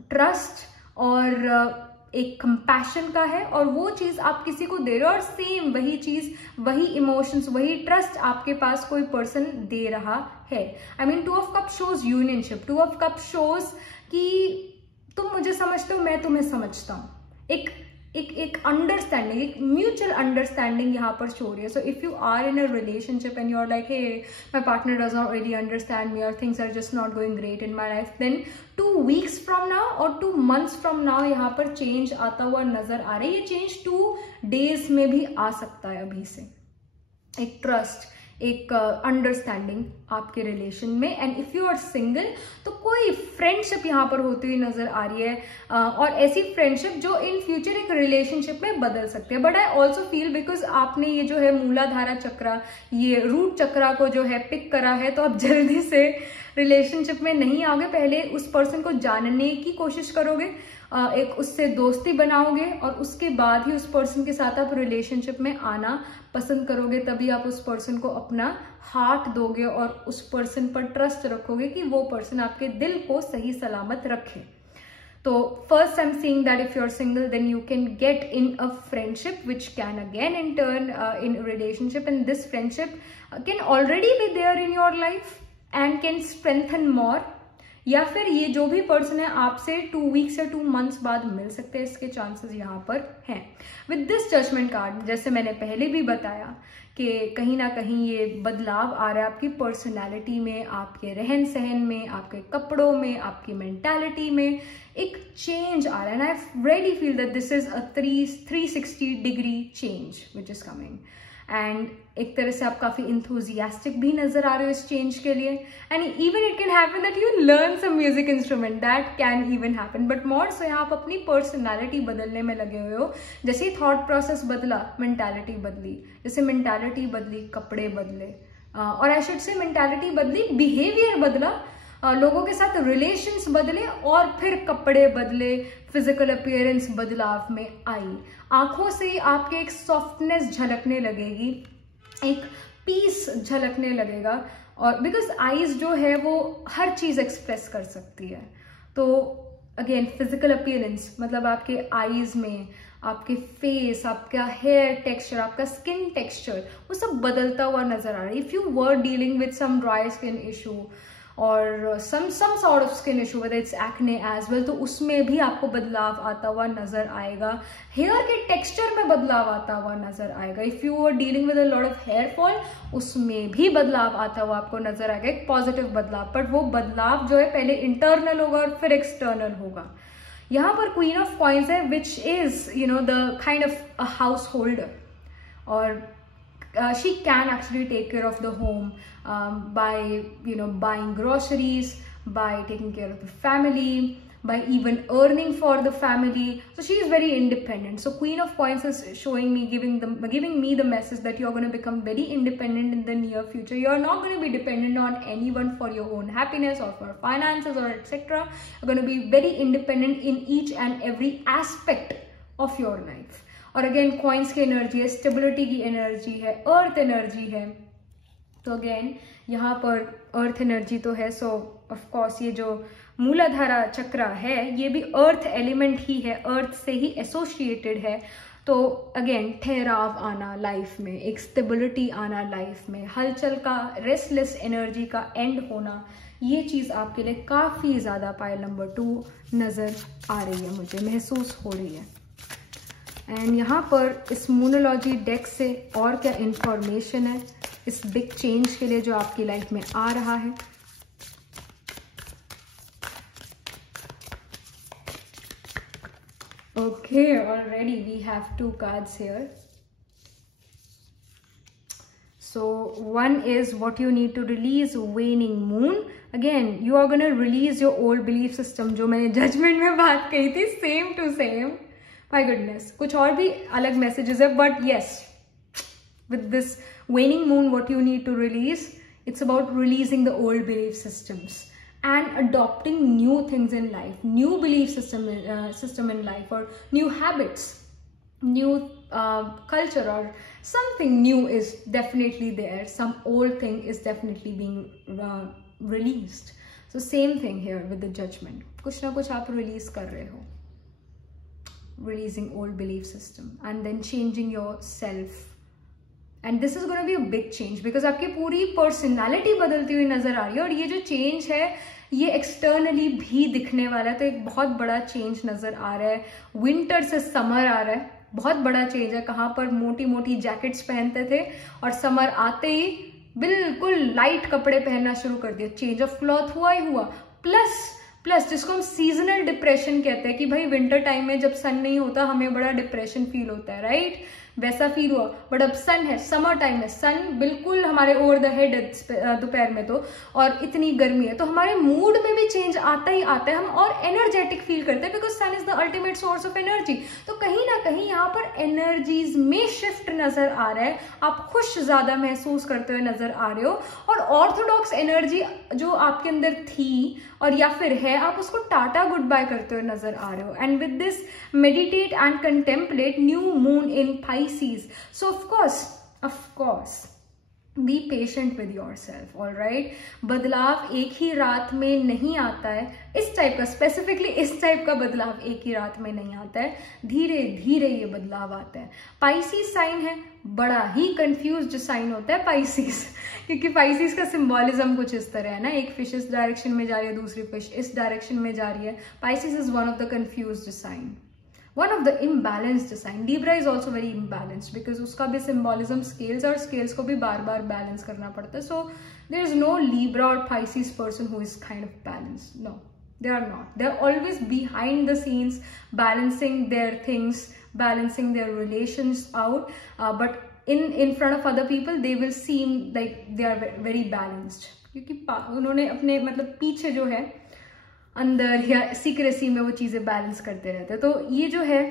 ट्रस्ट और एक कंपैशन का है, और वो चीज आप किसी को दे रहे हो और सेम वही चीज, वही इमोशंस, वही ट्रस्ट आपके पास कोई पर्सन दे रहा है. I mean 2 of Cups shows unionship. 2 of Cups shows कि तुम मुझे समझते हो, मैं तुम्हें समझता हूं. एक एक अंडरस्टैंडिंग, एक म्यूचुअल अंडरस्टैंडिंग यहाँ पर शो हो रही है. So if you are in a relationship and you are like, hey my partner does not really understand me और things are just not going great in my life, then 2 weeks from now और 2 months from now यहाँ पर change आता हुआ नजर आ रहा है. ये चेंज 2 days में भी आ सकता है अभी से. एक ट्रस्ट, एक अंडरस्टैंडिंग आपके रिलेशन में. And if you are single तो कोई फ्रेंडशिप यहाँ पर होती हुई नजर आ रही है, और ऐसी फ्रेंडशिप जो इन फ्यूचर एक रिलेशनशिप में बदल सकती है. But I also feel because आपने ये जो है मूलाधारा चक्रा, ये रूट चक्रा को जो है पिक करा है, तो आप जल्दी से रिलेशनशिप में नहीं आओगे. पहले उस पर्सन को जानने की कोशिश करोगे, एक उससे दोस्ती बनाओगे और उसके बाद ही उस पर्सन के साथ आप रिलेशनशिप में आना पसंद करोगे. तभी आप उस पर्सन को अपना हार्ट दोगे और उस पर्सन पर ट्रस्ट रखोगे कि वो पर्सन आपके दिल को सही सलामत रखे. तो first I am seeing that if you are single then you can get in a friendship which can again in turn in relationship, and this friendship can already be there in your life and can strengthen more. या फिर ये जो भी person है आपसे 2 weeks या 2 months बाद मिल सकते हैं, इसके चांसेस यहाँ पर हैं. विद दिस जजमेंट कार्ड, जैसे मैंने पहले भी बताया कि कहीं ना कहीं ये बदलाव आ रहा है आपकी पर्सनैलिटी में, आपके रहन सहन में, आपके कपड़ों में, आपकी मेंटालिटी में एक चेंज आ रहा है. And I really feel that this is a 360 degree change which is coming. And एक तरह से आप काफी इंथुजियास्टिक भी नजर आ रहे हो इस चेंज के लिए. And even it can happen that you learn some music instrument, that can even happen. But more so यहाँ आप अपनी पर्सनैलिटी बदलने में लगे हुए हो. जैसे ही थॉट प्रोसेस बदला, मेंटालिटी बदली. जैसे मेंटालिटी बदली, कपड़े बदले, और आई शुड से मेंटालिटी बदली, बिहेवियर बदला, लोगों के साथ रिलेशंस बदले, और फिर कपड़े बदले, फिजिकल अपीयरेंस बदलाव में आई. आंखों से आपके एक सॉफ्टनेस झलकने लगेगी, एक पीस झलकने लगेगा. और बिकॉज आईज जो है वो हर चीज एक्सप्रेस कर सकती है. तो अगेन फिजिकल अपीयरेंस मतलब आपके आईज में, आपके फेस, आपका हेयर टेक्सचर, आपका स्किन टेक्सचर, वो सब बदलता हुआ नजर आ रहा है. If you were dealing with some dry skin issue और some sort of skin issue, whether it's acne as well, तो उसमें भी आपको बदलाव आता हुआ नजर आएगा. हेयर के टेक्सचर में बदलाव आता हुआ नजर आएगा. If you are dealing with a lot of hair fall, उसमें भी बदलाव आता हुआ आपको नजर आएगा, एक पॉजिटिव बदलाव. बट वो बदलाव जो है पहले इंटरनल होगा और फिर एक्सटर्नल होगा. यहाँ पर क्वीन ऑफ कॉइंस है which is you know the kind of a house holder, और she can actually take care of the home by buying groceries, by taking care of the family, by even earning for the family. So she is very independent. So Queen of Coins is showing me, giving me the message that you are going to become very independent in the near future. You are not going to be dependent on anyone for your own happiness or for finances or etc. You're going to be very independent in each and every aspect of your life. और again coins की energy है, stability की energy है, earth energy है. तो again यहाँ पर earth energy तो है. सो ऑफ कोर्स ये जो मूलाधारा चक्र है ये भी अर्थ एलिमेंट ही है, अर्थ से ही एसोसिएटेड है. तो अगेन ठहराव आना लाइफ में, एक स्टेबिलिटी आना लाइफ में, हलचल का, रेस्टलेस एनर्जी का एंड होना, ये चीज आपके लिए काफी ज्यादा पाइल नंबर 2 नजर आ रही है, मुझे महसूस हो रही है. एंड यहाँ पर इस मूनोलॉजी डेक से और क्या इंफॉर्मेशन है इस बिग चेंज के लिए जो आपकी लाइफ में आ रहा है. Okay, already we have 2 cards here. So one is what you need to release, waning moon. Again, you are going to release your old belief system. जो मैंने जजमेंट में बात कही थी, same to same. My goodness, कुछ और भी अलग मैसेजेस है, but yes, with this waning moon, what you need to release, it's about releasing the old belief systems and adopting new things in life, new belief system in life, or new habits, new culture, or something new is definitely there. Some old thing is definitely being released. So same thing here with the judgment. कुछ ना कुछ आप release कर रहे हो. Releasing old belief system and then changing yourself and this is gonna be a big change because आपकी पूरी personality बदलती हुई नजर आ रही है, और ये जो चेंज है ये एक्सटर्नली भी दिखने वाला है। तो एक बहुत बड़ा चेंज नजर आ रहा है, विंटर से समर आ रहा है, बहुत बड़ा चेंज है। कहाँ पर मोटी मोटी जैकेट्स पहनते थे और समर आते ही बिल्कुल लाइट कपड़े पहनना शुरू कर दिया, चेंज ऑफ क्लॉथ हुआ ही हुआ। प्लस जिसको हम सीजनल डिप्रेशन कहते हैं कि भाई विंटर टाइम में जब सन नहीं होता हमें बड़ा डिप्रेशन फील होता है, राइट, वैसा फील हुआ। बट अब सन है, समर टाइम है, सन बिल्कुल हमारे ओवर द हेड दोपहर में तो, और इतनी गर्मी है तो हमारे मूड में भी चेंज आता ही आता है, हम और एनर्जेटिक फील करते हैं because sun is the ultimate source of energy. तो कहीं ना कहीं यहाँ पर एनर्जीज में शिफ्ट नजर आ रहा है, आप खुश ज्यादा महसूस करते हुए नजर आ रहे हो, और ऑर्थोडॉक्स एनर्जी जो आपके अंदर थी और या फिर है, आप उसको टाटा गुड बाय करते हुए नजर आ रहे हो। And with this meditate and contemplate new moon in Pisces. So of course, be patient with yourself, all right? बदलाव एक ही रात में नहीं आता है, इस टाइप का, स्पेसिफिकली इस टाइप का बदलाव एक ही रात में नहीं आता है, धीरे धीरे ये बदलाव आता है। Pisces साइन है, बड़ा ही कंफ्यूज्ड साइन होता है Pisces, क्योंकि Pisces का सिंबोलिज्म कुछ इस तरह है ना, एक फिश इस डायरेक्शन में जा रही है, दूसरी फिश इस डायरेक्शन में जा रही है। Pisces is one of the confused sign, one of the imbalanced sign. Libra is also very imbalanced because उसका भी symbolism scales, और scales को भी बार बार balance करना पड़ता है। So there is no Libra or Pisces person who is kind of balanced. No, they are not. They are always behind the scenes, balancing their things, balancing their relations out. But in front of other people, they will seem like they are very balanced. क्योंकि उन्होंने अपने मतलब पीछे जो है अंदर या secrecy में वो चीजें बैलेंस करते रहते हैं। तो ये जो है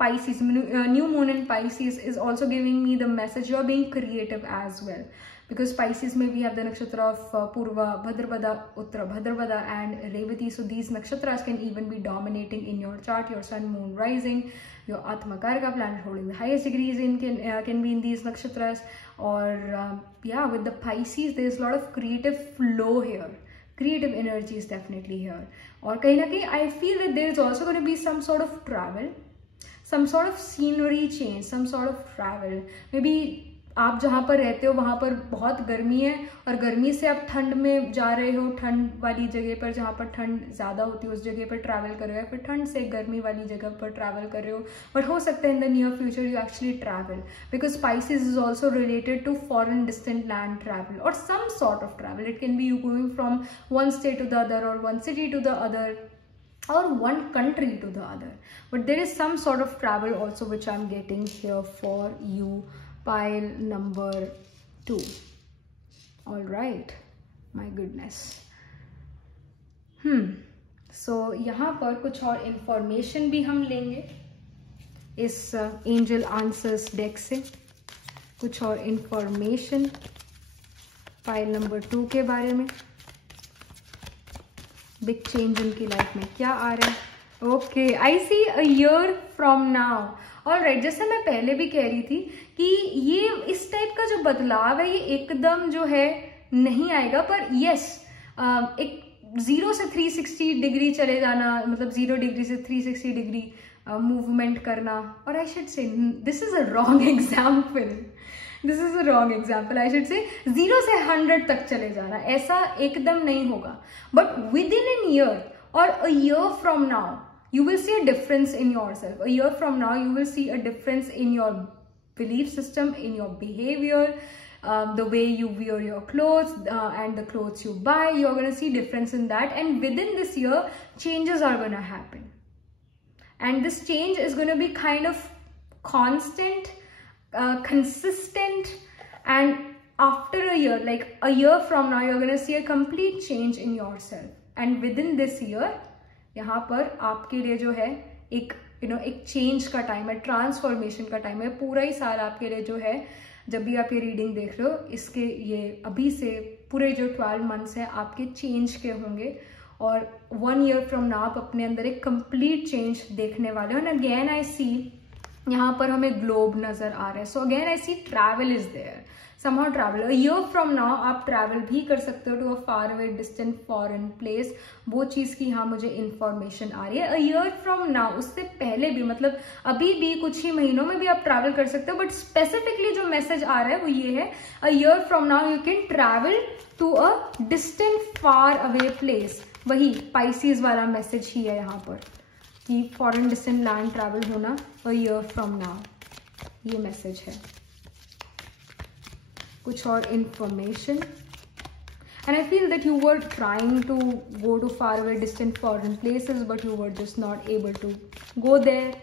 Pisces, new moon in Pisces is also giving me the message you are being creative as well, because Pisces में we have the nakshatra of Purva, Bhadrapada, Uttara Bhadrapada and Revati. So these nakshatras can even be dominating in your chart, your sun, moon, rising, your Atma Karaka planet holding the highest degrees in can be in these nakshatras. Or yeah, with the Pisces there is a lot of creative flow here. Creative energy is definitely here. और कहीं ना कहीं I feel that there is also going to be some sort of travel, some sort of scenery change, some sort of travel. Maybe आप जहाँ पर रहते हो वहाँ पर बहुत गर्मी है और गर्मी से आप ठंड में जा रहे हो, ठंड वाली जगह पर जहाँ पर ठंड ज़्यादा होती है उस जगह पर ट्रैवल कर रहे हो, फिर ठंड से गर्मी वाली जगह पर ट्रैवल कर रहे हो। बट हो सकता है in the near future you actually travel, because Pisces is also related to foreign distant land travel और some sort of travel. It can be you going from one state to the other और one city to the other or one country to the other, but there is some sort of travel also which I'm getting here for you, pile number 2. All right, my goodness. So यहाँ पर कुछ और information भी हम लेंगे इस angel answers deck से, कुछ और information pile number 2 के बारे में, बिग चेंज उनकी लाइफ में क्या आ रहा है. Okay, I see a year from now. Alright, जैसे मैं पहले भी कह रही थी कि ये इस टाइप का जो बदलाव है ये एकदम जो है नहीं आएगा, पर यस एक 0 से 360 डिग्री चले जाना, मतलब 0 डिग्री से 360 डिग्री मूवमेंट करना. और आई शुड से this is a wrong example, this is a wrong example, I should से 0 से 100 तक चले जाना, ऐसा एकदम नहीं होगा. But within an year और a year from now you will see a difference in yourself. A year from now you will see a difference in your belief system, in your behavior, the way you wear your clothes and the clothes you buy. You're going to see difference in that, and within this year changes are going to happen, and this change is going to be kind of constant, consistent, and after a year, like a year from now, you're going to see a complete change in yourself. And within this year यहाँ पर आपके लिए जो है एक एक change का time है, ट्रांसफॉर्मेशन का टाइम है. पूरा ही साल आपके लिए जो है, जब भी आप ये रीडिंग देख रहे हो, इसके ये अभी से पूरे जो 12 मंथ्स हैं आपके चेंज के होंगे. और 1 ईयर फ्रॉम नाउ आप अपने अंदर एक कंप्लीट चेंज देखने वाले हो. एंड अगेन आई सी यहाँ पर हमें ग्लोब नजर आ रहा है. So again I see travel is there, somehow travel. A year from now आप ट्रैवल भी कर सकते हो to a far away distant foreign place. वो चीज की यहाँ मुझे इंफॉर्मेशन आ रही है. अ ईयर फ्रॉम नाउ, उससे पहले भी, मतलब अभी भी कुछ ही महीनों में भी आप ट्रैवल कर सकते हो. बट स्पेसिफिकली जो मैसेज आ रहा है वो ये है, a year from now you can travel to a distant far away place. वही पाइसिस वाला मैसेज ही है यहाँ पर कि फॉरेन डिस्टेंट लैंड ट्रैवल होना अ ईयर फ्रॉम नाउ, ये मैसेज है. कुछ और information. And I feel that you were trying to go to far away distant foreign places but you were just not able to go there.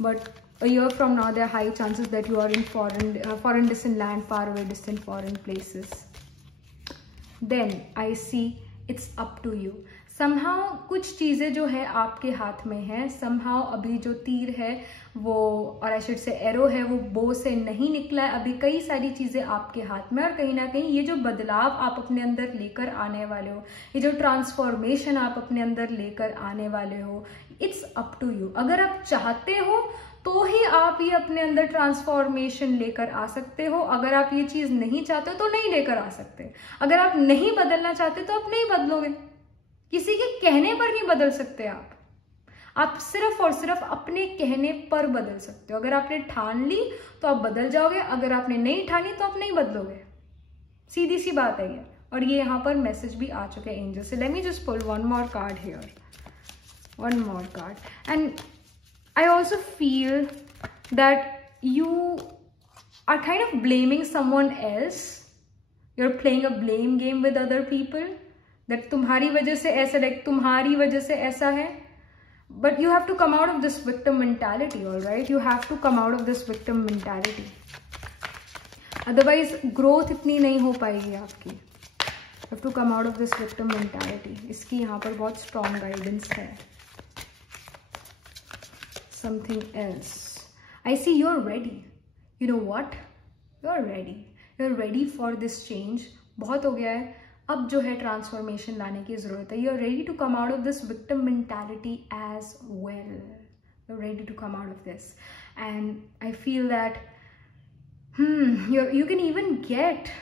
But a year from now there are high chances that you are in foreign distant land, far away distant foreign places. Then I see it's up to you. somehow कुछ चीजें जो है आपके हाथ में है. somehow अभी जो तीर है वो, और आई शुड से एरो है, वो बो से नहीं निकला है. अभी कई सारी चीजें आपके हाथ में, और कहीं ना कहीं ये जो बदलाव आप अपने अंदर लेकर आने वाले हो, ये जो ट्रांसफॉर्मेशन आप अपने अंदर लेकर आने वाले हो, इट्स अप टू यू. अगर आप चाहते हो तो ही आप ये अपने अंदर ट्रांसफॉर्मेशन लेकर आ सकते हो. अगर आप ये चीज नहीं चाहते तो नहीं लेकर आ सकते. अगर आप नहीं बदलना चाहते तो आप नहीं बदलोगे. किसी के कहने पर नहीं बदल सकते आप सिर्फ और सिर्फ अपने कहने पर बदल सकते हो. अगर आपने ठान ली तो आप बदल जाओगे, अगर आपने नहीं ठानी तो आप नहीं बदलोगे. सीधी सी बात है ये. और ये यहाँ पर मैसेज भी आ चुके हैं एंजल से. Let me just pull one more card here, one more card. And I also feel that you are kind of blaming someone else. You're playing a blame game with other people. That तुम्हारी वजह से ऐसा, like तुम्हारी वजह से ऐसा है. But you have to come out of this victim mentality, all right? You have to come out of this victim mentality. Otherwise, growth इतनी नहीं हो पाएगी आपकी. You have to come out of this victim mentality. इसकी यहाँ पर बहुत strong guidance है. Something else. I see you're ready. You know what? You're ready. You're ready for this change. बहुत हो गया है. अब जो है ट्रांसफॉर्मेशन लाने की जरूरत है. You're ready to come out of this victim mentality as well. You're ready to come out of this. And I feel that you can even get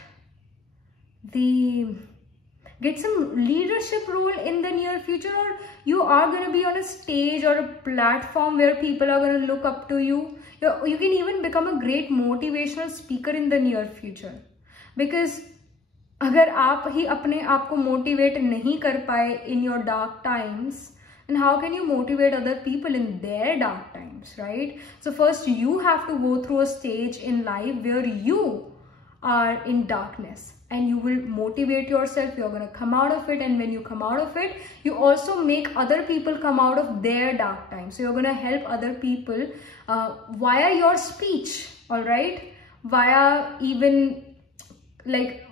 some leadership role in the near future, or you are going to be on a stage or a platform where people are going to look up to you. You can even become a great motivational speaker in the near future. Because अगर आप ही अपने आप को motivate नहीं कर पाए in your dark times, then how can you motivate other people in their dark times, right? So first you have to go through a stage in life where you are in darkness. And you will motivate yourself. You're going to come out of it, and when you come out of it, you also make other people come out of their dark times. So you're going to help other people via your speech, all right? Via even like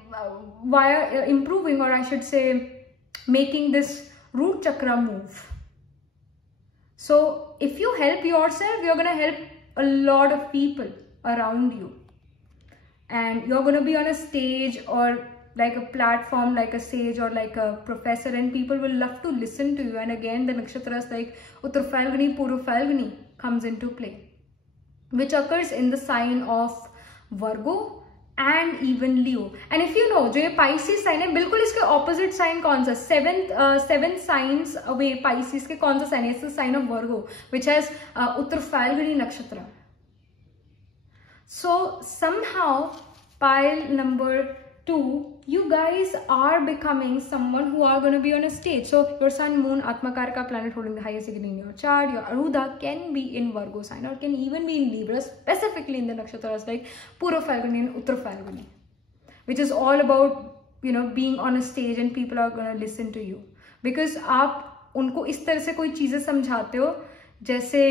via improving, or I should say making this root chakra move. So if you help yourself, you're going to help a lot of people around you. And you're going to be on a stage or like a platform, like a sage or like a professor, and people will love to listen to you. And again, the nakshatras like Uttar Phalguni, Purva Phalguni comes into play, which occurs in the sign of Virgo and even Leo. And if you know, जो ये Pisces sign है, बिल्कुल इसके opposite sign कौन सा? Seven signs away Pisces के कौन सा sign है? It's the sign of Virgo, which has Uttar Phalguni nakshatra. So somehow pile number 2, you guys are becoming someone who are going to be on a stage. So your sun, moon, Atmakarka planet holding the highest degree in your chart, your Arudha can be in Virgo sign, or can even be in Libra, specifically in the nakshatras like Purva Phalguni and Uttar Phalguni, which is all about, you know, being on a stage and people are going to listen to you. Because आप उनको इस तरह से कोई चीजें समझाते हो, जैसे,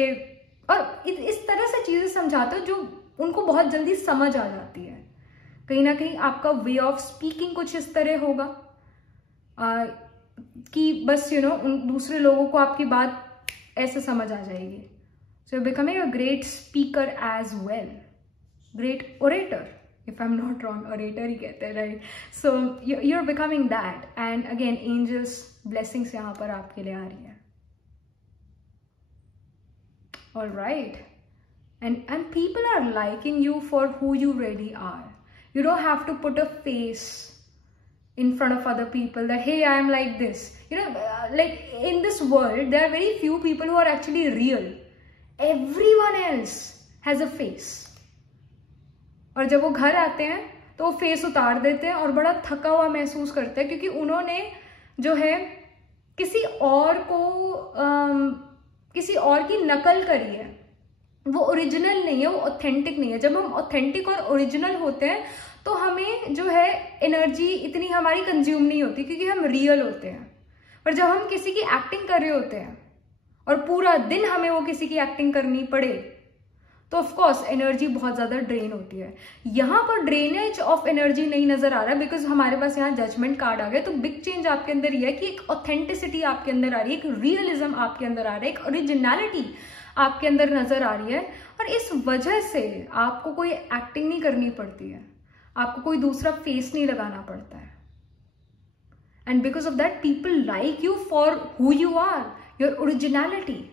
और इस तरह से चीजें समझाते हो जो उनको बहुत जल्दी समझ आ जाती है. कहीं ना कहीं आपका वे ऑफ स्पीकिंग कुछ इस तरह होगा कि बस उन दूसरे लोगों को आपकी बात ऐसे समझ आ जाएगी. So becoming a great speaker as well, great orator, if I am not wrong, orator ही कहते हैं, right? So you are becoming that. And again angels blessings यहाँ पर आपके लिए आ रही है. All right. and people are liking you for who you really are. You don't have to put a face in front of other people that, hey, I am like this. You know, like in this world, there are very few people who are actually real. Everyone else has a face. और जब वो घर आते हैं तो वो face उतार देते हैं और बड़ा थका हुआ महसूस करते हैं, क्योंकि उन्होंने जो है किसी और की नकल करी है. वो ओरिजिनल नहीं है, वो ऑथेंटिक नहीं है. जब हम ऑथेंटिक और ओरिजिनल होते हैं तो हमें जो है एनर्जी इतनी हमारी कंज्यूम नहीं होती, क्योंकि हम रियल होते हैं. पर जब हम किसी की एक्टिंग कर रहे होते हैं और पूरा दिन हमें वो किसी की एक्टिंग करनी पड़े, तो ऑफ कोर्स एनर्जी बहुत ज्यादा ड्रेन होती है. यहाँ पर ड्रेनेज ऑफ एनर्जी नहीं नजर आ रहा है, बिकॉज हमारे पास यहाँ जजमेंट कार्ड आ गया. तो बिग चेंज आपके अंदर ये है कि एक ऑथेंटिसिटी आपके अंदर आ रही है, एक रियलिज्म आपके अंदर आ रहा है, एक ओरिजिनलिटी आपके अंदर नजर आ रही है. और इस वजह से आपको कोई एक्टिंग नहीं करनी पड़ती है, आपको कोई दूसरा फेस नहीं लगाना पड़ता है. And because of that people like you for who you are, your originality.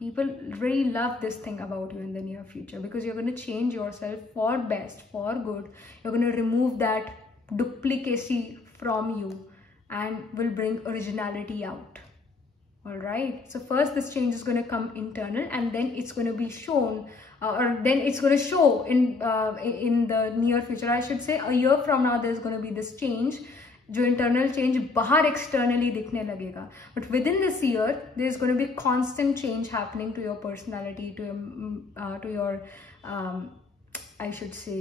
People really love this thing about you in the near future, because you're going to change yourself for best, for good. You're going to remove that duplicacy from you and will bring originality out. All right. So first this change is going to come internal, and then it's going to be shown or then it's going to show in the near future. I should say a year from now there's going to be this change. जो internal change बाहर externally दिखने लगेगा. But within this year there is going to be constant change happening to your personality, to your I should say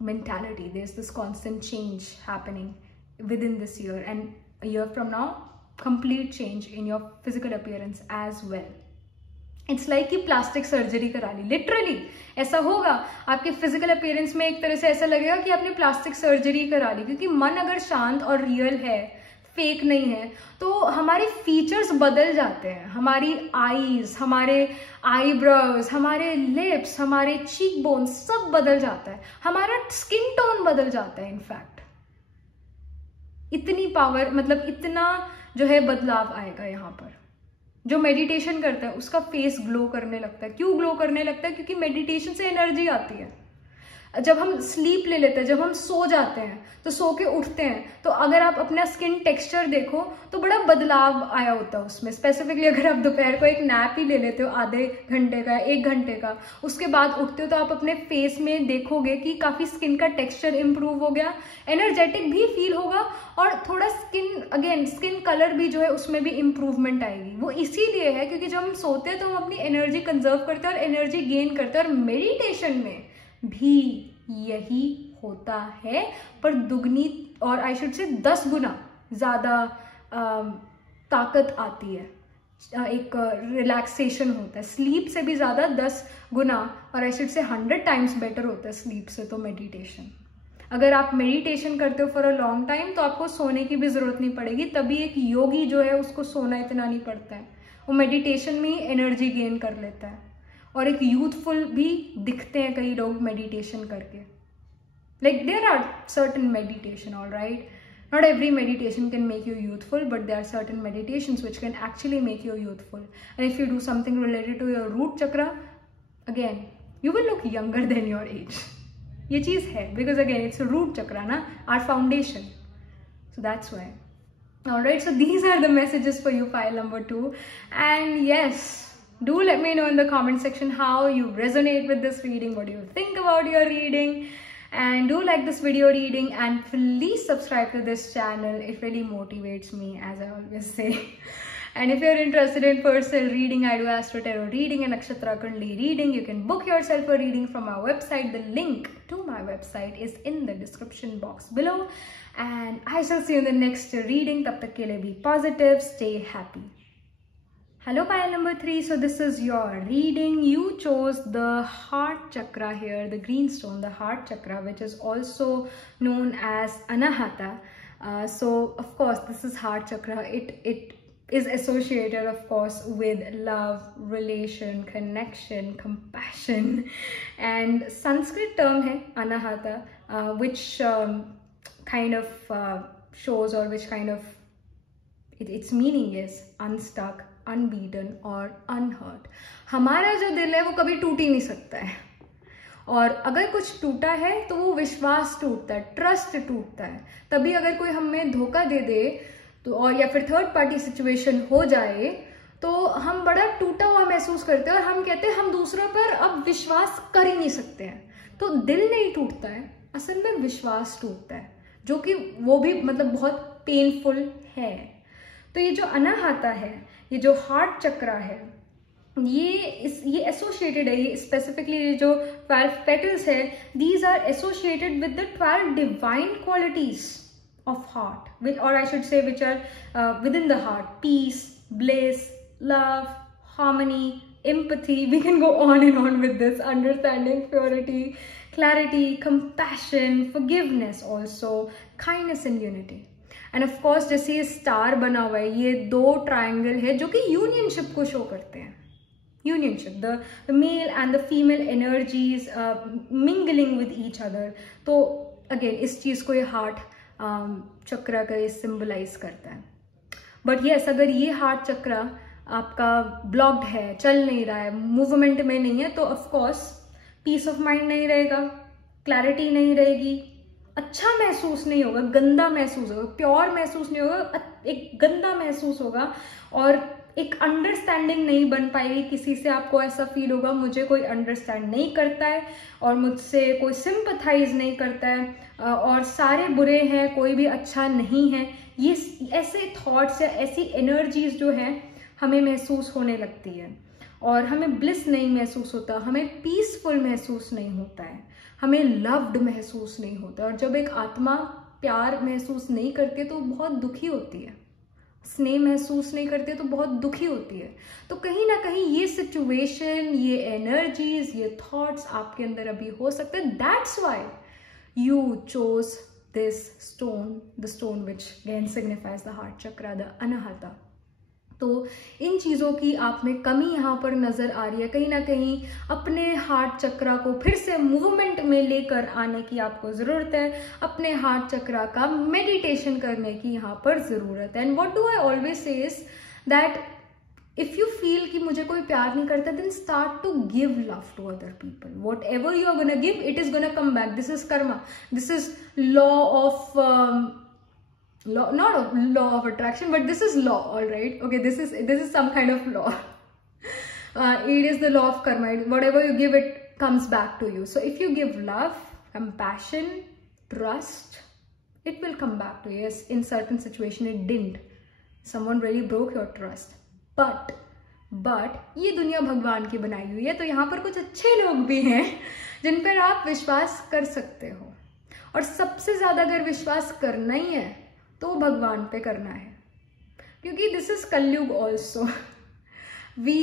mentality. There's this constant change happening within this year, and a year from now complete change in your physical appearance as well. It's like कि plastic surgery करा ली. Literally ऐसा होगा. आपके physical appearance में एक तरह से ऐसा लगेगा कि आपने प्लास्टिक सर्जरी करा ली, क्योंकि मन अगर शांत और रियल है, फेक नहीं है, तो हमारे फीचर्स बदल जाते हैं. हमारी आईज, हमारे आईब्रोज, हमारे लिप्स, हमारे चीक बोन्स सब बदल जाता है. हमारा स्किन टोन बदल जाता है. इनफैक्ट इतनी पावर, मतलब इतना जो है बदलाव आएगा यहाँ पर. जो मेडिटेशन करता है उसका फेस ग्लो करने लगता है. क्यों ग्लो करने लगता है? क्योंकि मेडिटेशन से एनर्जी आती है. जब हम स्लीप ले लेते हैं, जब हम सो जाते हैं, तो सो के उठते हैं, तो अगर आप अपना स्किन टेक्सचर देखो तो बड़ा बदलाव आया होता है उसमें. स्पेसिफिकली अगर आप दोपहर को एक नैप ही ले लेते हो आधे घंटे का, 1 घंटे का, उसके बाद उठते हो, तो आप अपने फेस में देखोगे कि काफी स्किन का टेक्सचर इंप्रूव हो गया, एनर्जेटिक भी फील होगा, और थोड़ा स्किन कलर भी जो है उसमें भी इंप्रूवमेंट आएगी. वो इसीलिए है क्योंकि जब हम सोते हैं तो हम अपनी एनर्जी कंजर्व करते हैं और एनर्जी गेन करते हैं. और मेडिटेशन में भी यही होता है, पर दुगनी और आई शुड से 10 गुना ज्यादा ताकत आती है. एक रिलैक्सेशन होता है. स्लीप से भी ज्यादा 10 गुना और आई शुड से 100 टाइम्स बेटर होता है स्लीप से तो मेडिटेशन. अगर आप मेडिटेशन करते हो फॉर अ लॉन्ग टाइम तो आपको सोने की भी जरूरत नहीं पड़ेगी. तभी एक योगी जो है उसको सोना इतना नहीं पड़ता है. वो मेडिटेशन में ही एनर्जी गेन कर लेता है. और एक यूथफुल भी दिखते हैं कई लोग मेडिटेशन करके. Like there are certain meditation, all right. Not every meditation can make you youthful, but there are certain meditations which can actually make you youthful. And if you do something related to your root chakra, again you will look younger than your age. ये चीज है, because again it's root chakra ना, our foundation. So that's why. Alright, so these are the messages for you, file number 2. And yes, do let me know in the comment section how you resonate with this reading, what do you think about your reading, and do like this video reading, and please subscribe to this channel. It really motivates me, as I always say. And if you're interested in personal reading, I do Astro Tarot reading and Nakshatra Kundli reading. You can book yourself a reading from our website. The link to my website is in the description box below. And I shall see you in the next reading. Tab tak ke liye be positive, stay happy. Hello pile number 3. So this is your reading. You chose the heart chakra here, the green stone, the heart chakra, which is also known as Anahata. So of course this is heart chakra. It is associated of course with love, relation, connection, compassion, and Sanskrit term hai Anahata, which kind of shows, or which kind of its meaning is unstuck, unbeaten और unhurt. हमारा जो दिल है वो कभी टूट ही नहीं सकता है, और अगर कुछ टूटा है तो वो विश्वास टूटता है, ट्रस्ट टूटता है। तभी अगर कोई हमें धोखा दे दे तो, और या फिर थर्ड पार्टी सिचुएशन हो जाए, तो हम बड़ा टूटा हुआ महसूस करते हैं और हम कहते हैं हम दूसरों पर अब विश्वास कर ही नहीं सकते हैं। तो दिल नहीं टूटता है, असल में विश्वास टूटता है, जो कि वो भी मतलब बहुत पेनफुल है। तो ये जो अनाहता है, ये जो हार्ट चक्रा है, ये एसोसिएटेड है, ये स्पेसिफिकली ये जो 12 पेटल्स है, these are associated with the 12 divine qualities of heart, or I should say which are within the heart: peace, bliss, love, harmony, empathy. We can go on and on with this: understanding, purity, clarity, compassion, forgiveness, also kindness and unity. And of course जैसे ये star बना हुआ है, ये 2 triangle है जो कि यूनियनशिप को शो करते हैं। यूनियनशिप, the male and the female energies mingling with each other. तो अगेन इस चीज को ये हार्ट चक्रा का ये सिंबलाइज करता है। बट यस, अगर ये हार्ट चक्रा आपका ब्लॉक्ड है, चल नहीं रहा है, मूवमेंट में नहीं है, तो of course peace of mind नहीं रहेगा, क्लैरिटी नहीं रहेगी, अच्छा महसूस नहीं होगा, गंदा महसूस होगा, प्योर महसूस नहीं होगा, एक गंदा महसूस होगा, और एक अंडरस्टैंडिंग नहीं बन पाएगी किसी से। आपको ऐसा फील होगा मुझे कोई अंडरस्टैंड नहीं करता है और मुझसे कोई सिंपथाइज नहीं करता है, और सारे बुरे हैं, कोई भी अच्छा नहीं है। ये ऐसे थॉट्स या ऐसी एनर्जीज जो हैं हमें महसूस होने लगती है, और हमें ब्लिस नहीं महसूस होता, हमें पीसफुल महसूस नहीं होता है, हमें लव्ड महसूस नहीं होता। और जब एक आत्मा प्यार महसूस नहीं करती तो बहुत दुखी होती है, स्नेह महसूस नहीं करती तो बहुत दुखी होती है। तो कहीं ना कहीं ये सिचुएशन, ये एनर्जीज, ये थॉट्स आपके अंदर अभी हो सकते हैं। That's why you chose this stone, the stone which again signifies the heart chakra, the anahata. तो इन चीज़ों की आप में कमी यहाँ पर नज़र आ रही है। कहीं ना कहीं अपने हार्ट चक्रा को फिर से मूवमेंट में लेकर आने की आपको ज़रूरत है, अपने हार्ट चक्रा का मेडिटेशन करने की यहाँ पर ज़रूरत है। And what do I always say is that if you feel कि मुझे कोई प्यार नहीं करता, then start to give love to other people. Whatever you are gonna give, it is gonna come back. This is karma. This is law of not law of attraction, but this is law. All right. Okay. This is some kind of law. It is the law of karma. Whatever you give, it comes back to you. So if you give love, compassion, trust, it will come back to you. Yes, in certain situation it didn't. Someone really broke your trust. But ये दुनिया भगवान की बनाई हुई है, तो यहाँ पर कुछ अच्छे लोग भी हैं जिन पर आप विश्वास कर सकते हो। और सबसे ज्यादा अगर विश्वास करना ही है तो भगवान पे करना है, क्योंकि this is Kalyug also. We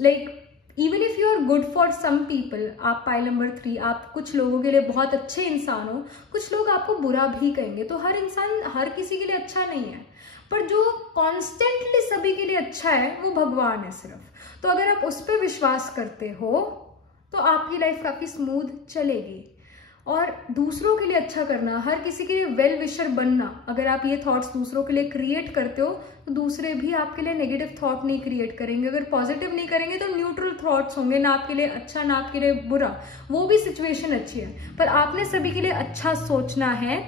like even if you are good for some people, आप पाइल नंबर 3, आप कुछ लोगों के लिए बहुत अच्छे इंसान हो, कुछ लोग आपको बुरा भी कहेंगे। तो हर इंसान हर किसी के लिए अच्छा नहीं है, पर जो कॉन्स्टेंटली सभी के लिए अच्छा है वो भगवान है सिर्फ। तो अगर आप उस पर विश्वास करते हो तो आपकी लाइफ काफी स्मूथ चलेगी। और दूसरों के लिए अच्छा करना, हर किसी के लिए वेल विशर बनना, अगर आप ये थॉट्स दूसरों के लिए क्रिएट करते हो तो दूसरे भी आपके लिए नेगेटिव थॉट नहीं क्रिएट करेंगे। अगर पॉजिटिव नहीं करेंगे तो न्यूट्रल थॉट्स होंगे, ना आपके लिए अच्छा ना आपके लिए बुरा, वो भी सिचुएशन अच्छी है। पर आपने सभी के लिए अच्छा सोचना है,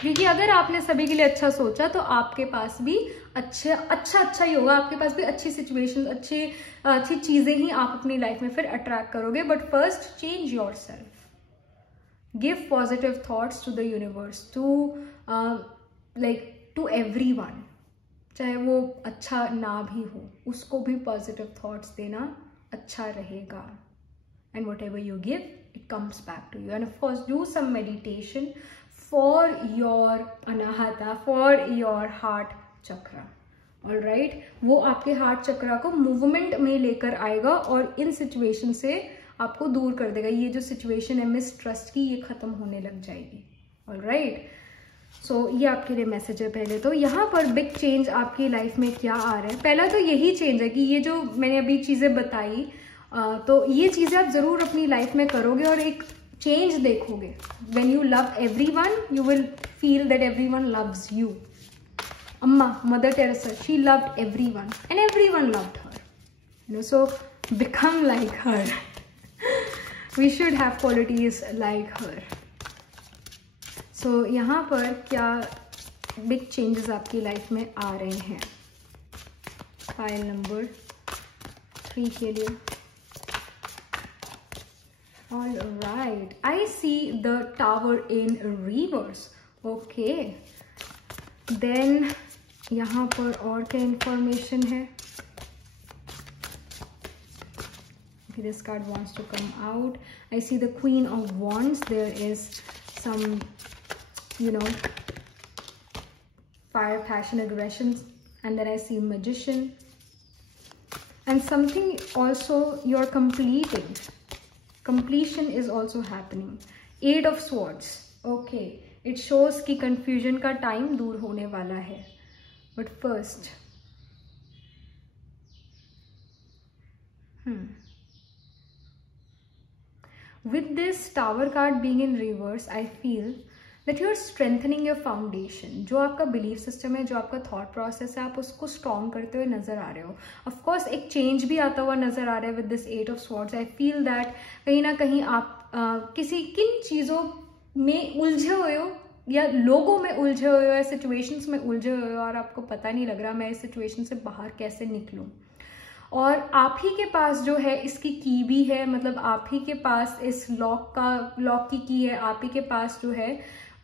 क्योंकि अगर आपने सभी के लिए अच्छा सोचा तो आपके पास भी अच्छा ही होगा, आपके पास भी अच्छी सिचुएशन, अच्छी चीजें ही आप अपनी लाइफ में फिर अट्रैक्ट करोगे। But first change yourself, give positive thoughts to the universe, to everyone, चाहे वो अच्छा ना भी हो, उसको भी पॉजिटिव थॉट्स देना अच्छा रहेगा। And whatever you give, it comes back to you. And of course do some meditation for your anahata, for your heart chakra. All right, वो आपके हार्ट चक्रा को मूवमेंट में लेकर आएगा और इन सिचुएशन से आपको दूर कर देगा। ये जो सिचुएशन है मिसट्रस्ट की, ये खत्म होने लग जाएगी। All right, सो ये आपके लिए मैसेज है। पहले तो यहाँ पर बिग चेंज आपकी लाइफ में क्या आ रहा है, पहला तो यही चेंज है कि ये जो मैंने अभी चीजें बताई, तो ये चीजें आप जरूर अपनी लाइफ में करोगे और एक चेंज देखोगे। When you love everyone, you will feel that everyone loves you. Amma, Mother Teresa, she loved everyone and everyone loved her. So become like her. We should have qualities like her. So यहाँ पर क्या big changes आपकी life में आ रहे हैं? Pile number 3 के लिए. All right, I see the Tower in reverse. Okay. Then यहाँ पर और क्या information है? This card wants to come out. I see the Queen of Wands. There is some, fire, passion, aggression, and then I see Magician, and something also you're completing. Completion is also happening. 8 of Swords. Okay, it shows कि confusion का time दूर होने वाला है. But first, with this Tower card being in reverse, I feel that you're strengthening your foundation. जो आपका belief system है, जो आपका thought process है, आप उसको strong करते हुए नजर आ रहे हो. Of course, एक change भी आता हुआ नजर आ रहा है with this 8 of Swords. I feel that कहीं ना कहीं आप किन चीज़ों में उलझे हुए हो, या लोगों में उलझे हुए हो, या situations में उलझे हुए हो, और आपको पता नहीं लग रहा मैं इस situation से बाहर कैसे निकलूं. और आप ही के पास जो है इसकी की भी है, मतलब आप ही के पास इस लॉक की है, आप ही के पास जो है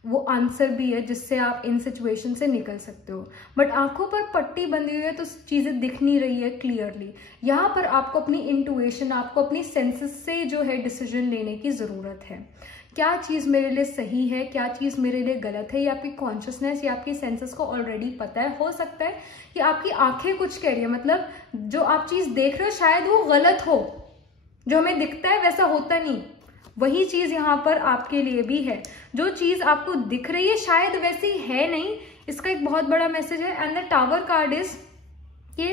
वो आंसर भी है जिससे आप इन सिचुएशन से निकल सकते हो. बट आंखों पर पट्टी बंधी हुई है तो चीजें दिख नहीं रही है क्लियरली. यहाँ पर आपको अपनी इंटुइशन, आपको अपनी सेंसेस से जो है डिसीजन लेने की जरूरत है. क्या चीज मेरे लिए सही है, क्या चीज मेरे लिए गलत है, ये आपकी कॉन्शियसनेस या आपकी सेंसेस को ऑलरेडी पता है. हो सकता है कि आपकी आंखें कुछ कह रही है, मतलब जो आप चीज देख रहे हो शायद वो गलत हो, जो हमें दिखता है वैसा होता नहीं. वही चीज यहाँ पर आपके लिए भी है. जो चीज आपको दिख रही है शायद वैसी है नहीं. इसका एक बहुत बड़ा मैसेज है. And the tower card is कि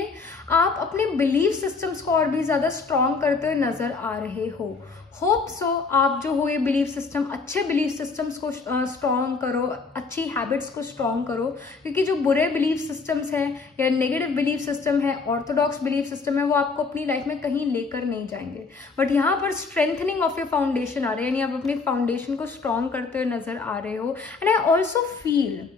आप अपने बिलीफ सिस्टम्स को और भी ज्यादा स्ट्रॉन्ग करते हुए नजर आ रहे हो. होप सो आप जो हो ये बिलीफ सिस्टम, अच्छे बिलीफ सिस्टम्स को स्ट्रॉन्ग करो, अच्छी हैबिट्स को स्ट्रॉन्ग करो, क्योंकि जो बुरे बिलीफ सिस्टम्स हैं या नेगेटिव बिलीफ सिस्टम है, ऑर्थोडॉक्स बिलीफ सिस्टम है, वो आपको अपनी लाइफ में कहीं लेकर नहीं जाएंगे. बट यहाँ पर स्ट्रेंथनिंग ऑफ योर फाउंडेशन आ रहे हैं, यानी आप अपनी फाउंडेशन को स्ट्रॉन्ग करते हुए नजर आ रहे हो. And I also feel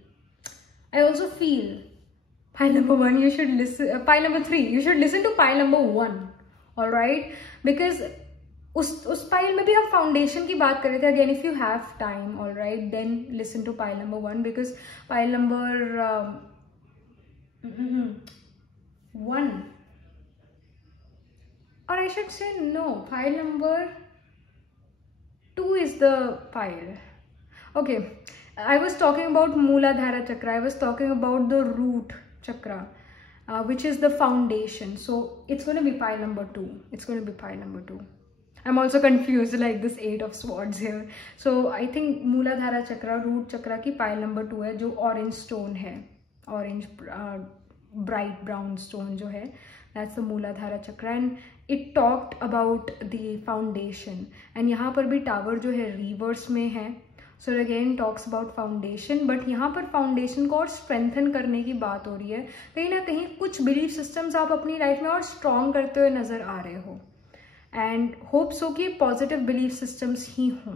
pile number 1 you should listen, pile number 3 you should listen to pile number 1. all right, because उस पाइल में भी हम फाउंडेशन की बात कर रहे थे. Again if you have time, all right, then listen to pile number 1, because pile number 1, और I should say no, pile number 2 is the pile. Okay, I was talking about Mooladhara Chakra. I was talking about the root chakra, which is the foundation. So it's going to be pile number 2. It's going to be pile number 2. I'm also confused like this 8 of Swords here. So I think Mooladhara Chakra, root chakra की pile number 2 है, जो orange stone है, orange bright brown stone जो है, that's the Mooladhara Chakra. And it talked about the foundation. And यहाँ पर भी tower जो है reverse में है. So again talks about foundation, but यहाँ पर foundation को और strengthen करने की बात हो रही है. कहीं ना कहीं कुछ belief systems आप अपनी life में और strong करते हुए नजर आ रहे हो. एंड होप सो कि पॉजिटिव बिलीफ सिस्टम्स ही हों.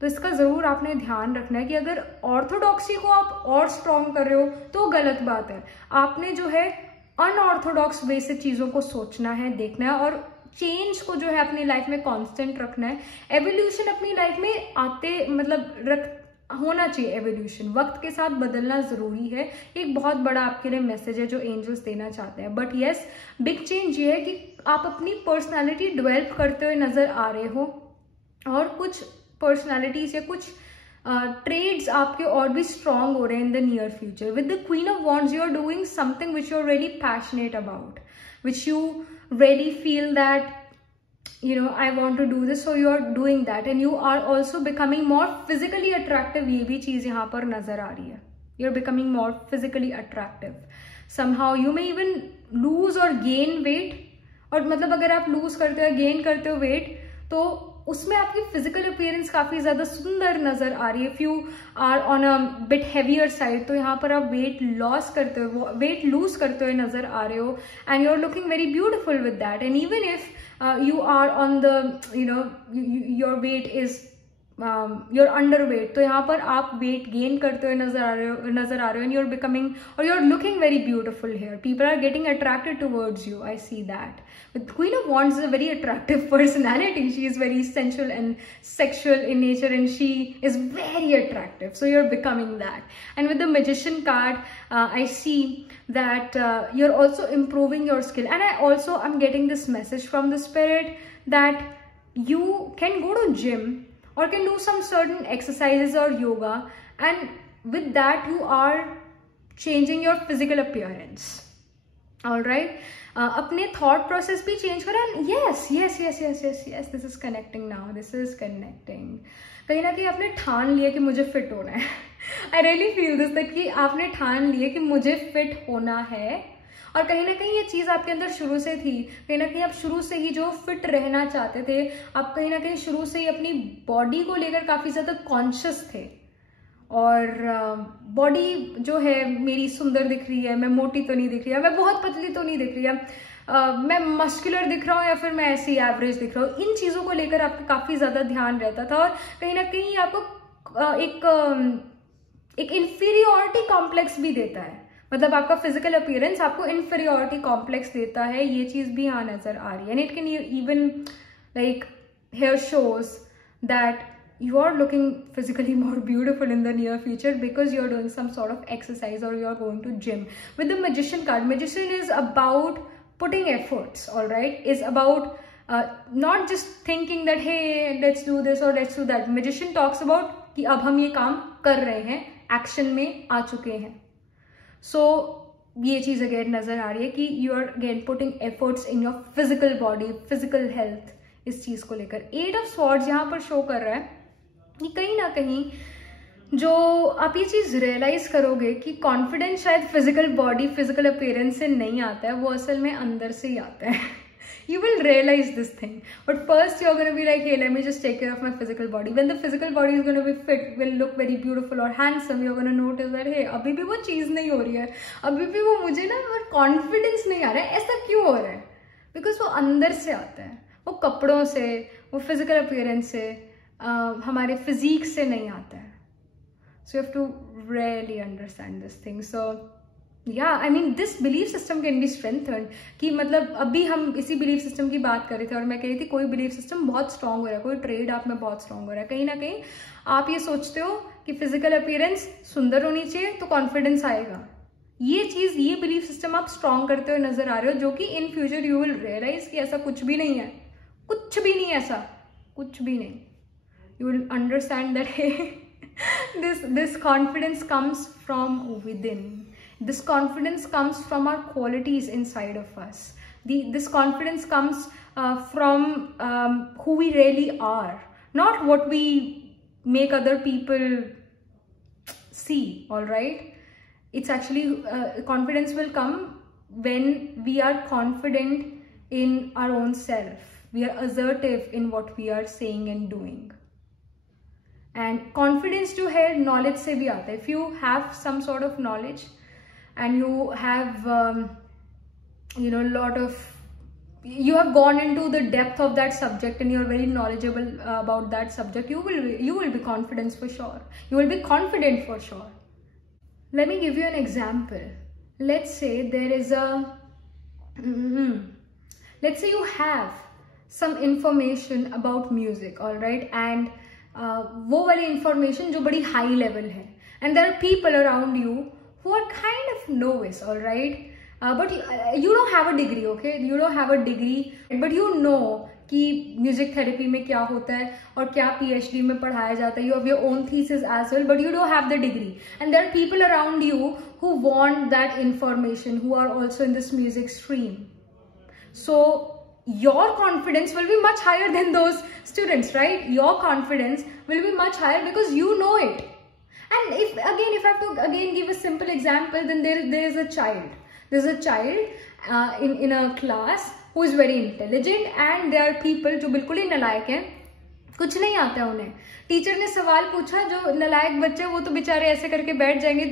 तो इसका ज़रूर आपने ध्यान रखना है कि अगर ऑर्थोडॉक्सी को आप और स्ट्रॉन्ग कर रहे हो तो गलत बात है. आपने जो है अनऑर्थोडॉक्स वे से चीज़ों को सोचना है, देखना है, और चेंज को जो है अपनी लाइफ में कांस्टेंट रखना है. एवोल्यूशन अपनी लाइफ में आते मतलब होना चाहिए. एवोल्यूशन वक्त के साथ बदलना जरूरी है. एक बहुत बड़ा आपके लिए मैसेज है जो एंजल्स देना चाहते हैं. बट यस, बिग चेंज ये है कि आप अपनी पर्सनालिटी डेवलप करते हुए नजर आ रहे हो, और कुछ पर्सनालिटीज या कुछ ट्रेड्स आपके और भी स्ट्रॉन्ग हो रहे हैं in the near future. With the queen of wands you are doing something which you are really passionate about, which you really feel that I want to do this, so you are doing that, and you are also becoming more physically attractive. ये भी चीज यहाँ पर नजर आ रही है. You're becoming more physically attractive. Somehow you may even lose or gain weight. और मतलब अगर आप lose करते हो, gain करते हो weight, तो उसमें आपकी फिजिकल अपीयरेंस काफी ज्यादा सुंदर नजर आ रही है. If you are on a bit heavier side, तो यहाँ पर आप वेट लॉस करते हो, वेट लूज करते हुए नजर आ रहे हो, and you are looking very beautiful with that. And even if you are on the, your weight is, you're underweight, तो यहाँ पर आप weight gain करते हुए नजर आ रहे हो, and you're becoming, or you're looking very beautiful here. People are getting attracted towards you. I see that. But Queen of Wands is a very attractive personality. She is very sensual and sexual in nature, and she is very attractive. So you're becoming that. And with the Magician card, I see that you're also improving your skill. And I'm getting this message from the spirit that you can go to gym or can do some certain exercises or yoga, and with that you are changing your physical appearance. All right. अपने thought process भी change करा. Yes, this is connecting now. This is connecting. कहीं ना कहीं आपने ठान लिया कि मुझे fit होना है. I really feel this, that कि आपने ठान लिया कि मुझे fit होना है, और कहीं ना कहीं ये चीज आपके अंदर शुरू से थी. कहीं ना कहीं आप शुरू से ही जो फिट रहना चाहते थे, आप कहीं ना कहीं शुरू से ही अपनी बॉडी को लेकर काफी ज्यादा कॉन्शियस थे. और बॉडी जो है मेरी सुंदर दिख रही है, मैं मोटी तो नहीं दिख रही है, मैं बहुत पतली तो नहीं दिख रही है, मैं मस्कुलर दिख रहा हूँ या फिर मैं ऐसी एवरेज दिख रहा हूँ. इन चीजों को लेकर आपका काफी ज्यादा ध्यान रहता था, और कहीं ना कहीं आपको एक इंफीरियोरिटी कॉम्प्लेक्स भी देता है. मतलब आपका फिजिकल अपीयरेंस आपको इंफीरियोरिटी कॉम्प्लेक्स देता है. ये चीज भी यहाँ नजर आ रही है. And it can even like here shows that you are looking physically more beautiful in the near future because you are doing some sort of exercise or you are going to gym. With the Magician card, Magician is about putting efforts, all right, is about not just thinking that hey let's do this or let's do that. Magician talks about कि अब हम ये काम कर रहे हैं, action में आ चुके हैं. So ये चीज अगेन नजर आ रही है कि you are again putting efforts in your physical body, physical health. इस चीज को लेकर 8 of Swords यहाँ पर शो कर रहा है कि कहीं ना कहीं जो आप ये चीज रियलाइज करोगे कि कॉन्फिडेंस शायद फिजिकल बॉडी, फिजिकल अपीयरेंस से नहीं आता है, वो असल में अंदर से ही आता है. You will realize this thing, but first you're going to be like, hey, let me just take care of my physical body. When the physical body is going to be fit, will look very beautiful or handsome, you're going to notice that hey, अभी भी वो चीज नहीं हो रही है, अभी भी वो मुझे ना कॉन्फिडेंस नहीं आ रहा है. ऐसा क्यों हो रहा है? बिकॉज वो अंदर से आता है, वो कपड़ों से, वो फिजिकल अपीयरेंस से, हमारे फिजिक से नहीं आता है. So you have to really understand this thing. So या I mean this belief system can be strengthened. कि मतलब अभी हम इसी बिलीफ सिस्टम की बात कर रहे थे और मैं कह रही थी कोई बिलीफ सिस्टम बहुत स्ट्रांग हो रहा है, कोई ट्रेड आप में बहुत स्ट्रांग हो रहा है. कहीं ना कहीं आप ये सोचते हो कि फिजिकल अपीयरेंस सुंदर होनी चाहिए तो कॉन्फिडेंस आएगा. ये चीज, ये बिलीफ सिस्टम आप स्ट्रांग करते हुए नजर आ रहे हो, जो कि in future you will realise कि ऐसा कुछ भी नहीं है, कुछ भी नहीं, ऐसा कुछ भी नहीं. You will understand that hey, this confidence comes from within. This confidence comes from our qualities inside of us. This confidence comes from who we really are, not what we make other people see. All right, it's actually confidence will come when we are confident in our own self. We are assertive in what we are saying and doing. And confidence जो है knowledge से भी आता है. If you have some sort of knowledge and you have lot of, you have gone into the depth of that subject and you are very knowledgeable about that subject, you will be confident for sure. You will be confident for sure. Let me give you an example. Let's say there is let's say you have some information about music, all right, and वो वाली information जो बड़ी high level है, and there are people around you who are kind of novice, alright, but you don't have a degree, okay, you don't have a degree, but you know कि music therapy में क्या होता है और क्या PhD में पढ़ाया जाता है. You have your own thesis as well, but you don't have the degree, and there are people around you who want that information, who are also in this music stream. So your confidence will be much higher than those students, right? Your confidence will be much higher because you know it. And if I have to again give a simple example, then there is a child. There's a child in a class who is very intelligent, and there are people जो बिल्कुल ही नालायक हैं, कुछ नहीं आता है उन्हें। Teacher ने सवाल पूछा, जो नालायक बच्चे वो तो बेचारे ऐसे करके बैठ जाएंगे,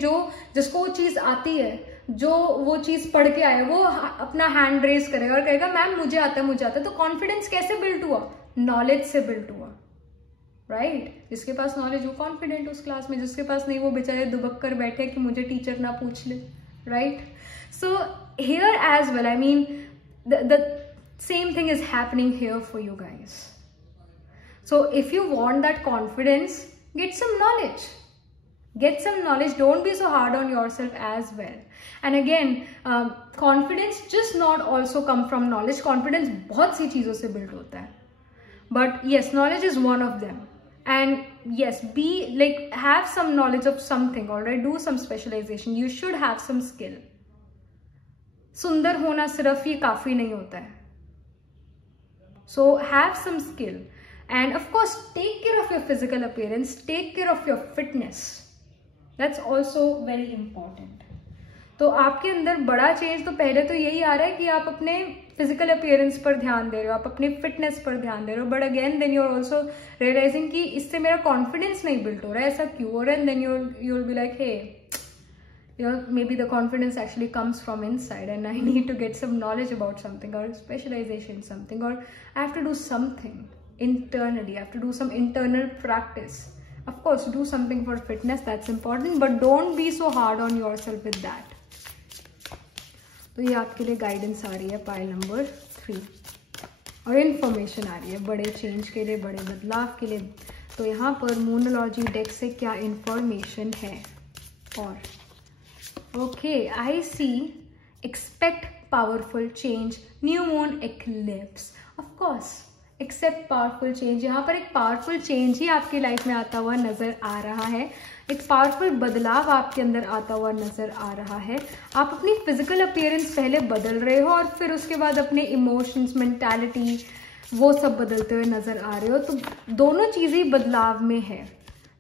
जिसको वो चीज आती है, जो वो चीज पढ़ के आए, वो अपना हैंड रेज करेगा और कहेगा मैम मुझे आता है, मुझे आता है। तो कॉन्फिडेंस कैसे बिल्ड हुआ? नॉलेज से बिल्ड हुआ, राइट? जिसके पास नॉलेज वो कॉन्फिडेंट उस क्लास में, जिसके पास नहीं वो बेचारे दुबक कर बैठे कि मुझे टीचर ना पूछ ले, right? So here as well, I mean the same thing is happening here for you guys. So if you want that confidence, get some knowledge. Get some knowledge. Don't be so hard on yourself as well. And again, confidence just not also come from knowledge. Confidence बहुत सी चीजों से build होता है. But yes, knowledge is one of them. And yes, be like, have some knowledge of something, alright? Do some specialization. You should have some skill. सुंदर होना सिर्फ ये काफी नहीं होता है. So have some skill. And of course, take care of your physical appearance, take care of your fitness. That's also very important. तो आपके अंदर बड़ा चेंज तो पहले तो यही आ रहा है कि आप अपने फिजिकल अपीयरेंस पर ध्यान दे रहे हो, आप अपनी फिटनेस पर ध्यान दे रहे हो. But again then you are also realising कि इससे मेरा कॉन्फिडेंस नहीं बिल्ड हो रहा है, ऐसा क्यों हो रहा है? And then you will be like, hey, maybe the confidence actually comes from inside and I need to get some knowledge about something or specialization in something, or I have to do something internally, I have to do some internal practice. Of course, do something for fitness, that's important, but don't be so hard on yourself with that. तो ये आपके लिए guidance आ रही है pile number 3, और information आ रही है बड़े चेंज के लिए, बड़े बदलाव के लिए. तो यहाँ पर मूनोलॉजी डेक से क्या इन्फॉर्मेशन है? और okay, I see. Expect powerful change. New moon eclipse. Of course, accept powerful change. यहाँ पर एक powerful change ही आपकी लाइफ में आता हुआ नजर आ रहा है. एक पावरफुल बदलाव आपके अंदर आता हुआ नजर आ रहा है. आप अपनी फिजिकल अपीयरेंस पहले बदल रहे हो और फिर उसके बाद अपने इमोशंस, मेंटालिटी, वो सब बदलते हुए नजर आ रहे हो. तो दोनों चीजें बदलाव में है.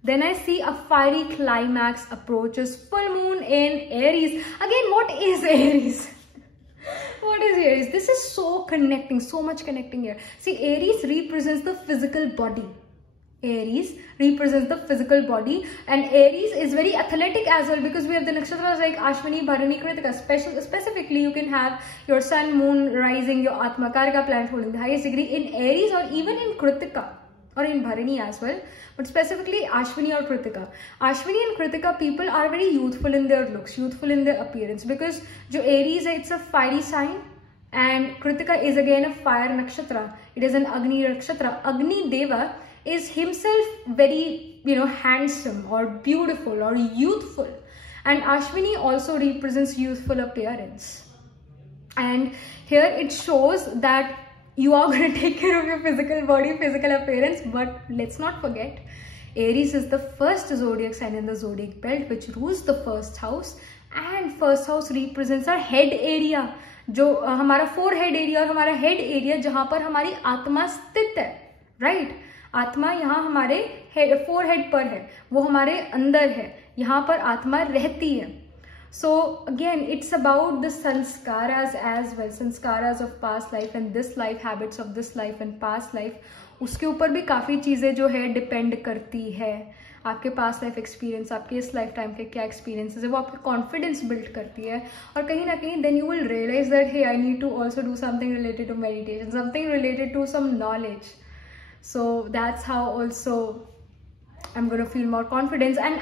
Then I see a fiery climax approaches, full moon in Aries. Again, what is Aries? What is Aries? This is so connecting, so much connecting here. See, Aries represents the physical body. Aries represents the physical body, and Aries is very athletic as well, because we have the nakshatras like Ashwini, Bharani, Kritika. Specifically, you can have your sun, moon, rising, your Atma, Karika planet holding the highest degree in Aries, or even in Kritika, or in Bharani as well, but specifically Ashwini or Kritika. Ashwini and Kritika people are very youthful in their looks, youthful in their appearance, because jo Aries hai, it's a fiery sign, and Kritika is again a fire nakshatra. It is an Agni nakshatra. Agni Deva is himself very, handsome or beautiful or youthful, and Ashwini also represents youthful appearance. And here it shows that you are going to take care of your physical body, physical appearance, but let's not forget, Aries is the first zodiac sign in the zodiac belt, which rules the first house, and first house represents our head area, जो हमारा forehead area और हमारा head area, जहाँ पर हमारी आत्मा स्थित है, right? आत्मा यहाँ हमारे forehead पर है, वो हमारे अंदर है, यहाँ पर आत्मा रहती है. So again, it's about the sanskaras as well, sanskaras of past life and this life, habits of this life and past life. उसके ऊपर भी काफ़ी चीज़ें जो है डिपेंड करती है. आपके पास्ट लाइफ एक्सपीरियंस, आपके इस लाइफ टाइम के क्या एक्सपीरियंसेस है, वो आपका कॉन्फिडेंस बिल्ड करती है. और कहीं ना कहीं then you will realise that hey, I need to also do something related to meditation, something related to some knowledge. So that's how also I'm going to feel more confidence, and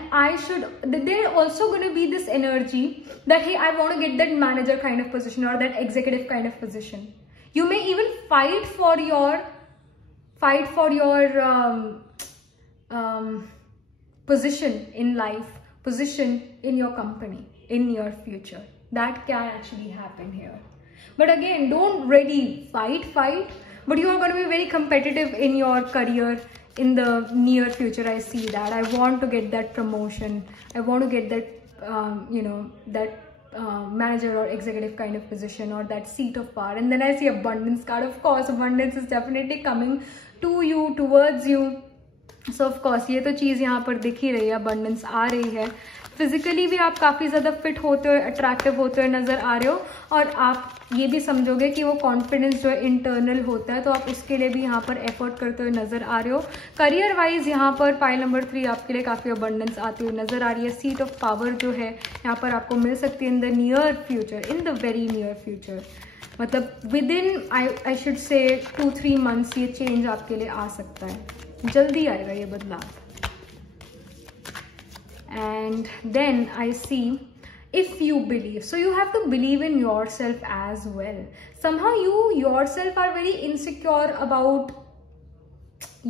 there also going to be this energy that hey, I want to get that manager kind of position or that executive kind of position. You may even fight for your position in life, position in your company, in your future. That can actually happen here. But again, don't really fight, but you are going to be very competitive in your career in the near future. I see that. I want to get that promotion. I want to get that, manager or executive kind of position or that seat of power. And then I see abundance card. Of course, abundance is definitely coming to you, towards you. So of course ये तो चीज़ यहाँ पर दिख ही रही है, abundance आ रही है। Physically भी आप काफ़ी ज़्यादा फिट होते हुए, अट्रैक्टिव होते हुए नज़र आ रहे हो, और आप ये भी समझोगे कि वो कॉन्फिडेंस जो है इंटरनल होता है, तो आप उसके लिए भी यहाँ पर एफर्ट करते हुए नज़र आ रहे हो। करियर वाइज यहाँ पर पाइल नंबर 3 आपके लिए काफ़ी अबंडेंस आती हुई नज़र आ रही है। सीट ऑफ पावर जो है यहाँ पर आपको मिल सकती है in the near future, in the very near future, मतलब within I should say 2-3 months ये चेंज आपके लिए आ सकता है, जल्दी आएगा ये बदलाव। And then I see, if you believe, so you have to believe in yourself as well. Somehow you yourself are very insecure about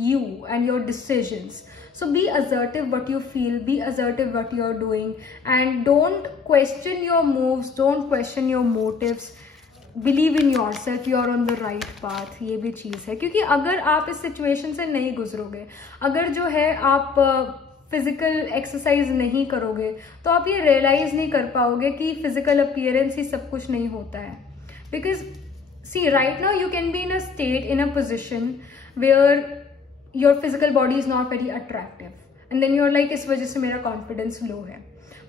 you and your decisions. So be assertive what you feel, be assertive what you're doing, and don't question your moves, don't question your motives. Believe in yourself, you're on the right path. ये भी चीज़ है, क्योंकि अगर आप इस situation से नहीं गुजरोगे, अगर जो है आप फिजिकल एक्सरसाइज नहीं करोगे, तो आप ये रियलाइज नहीं कर पाओगे कि फिजिकल अपीयरेंस ही सब कुछ नहीं होता है। Because see right now you can be in a state, in a position where your physical body is not very attractive, and then you're like इस वजह से मेरा कॉन्फिडेंस लो है।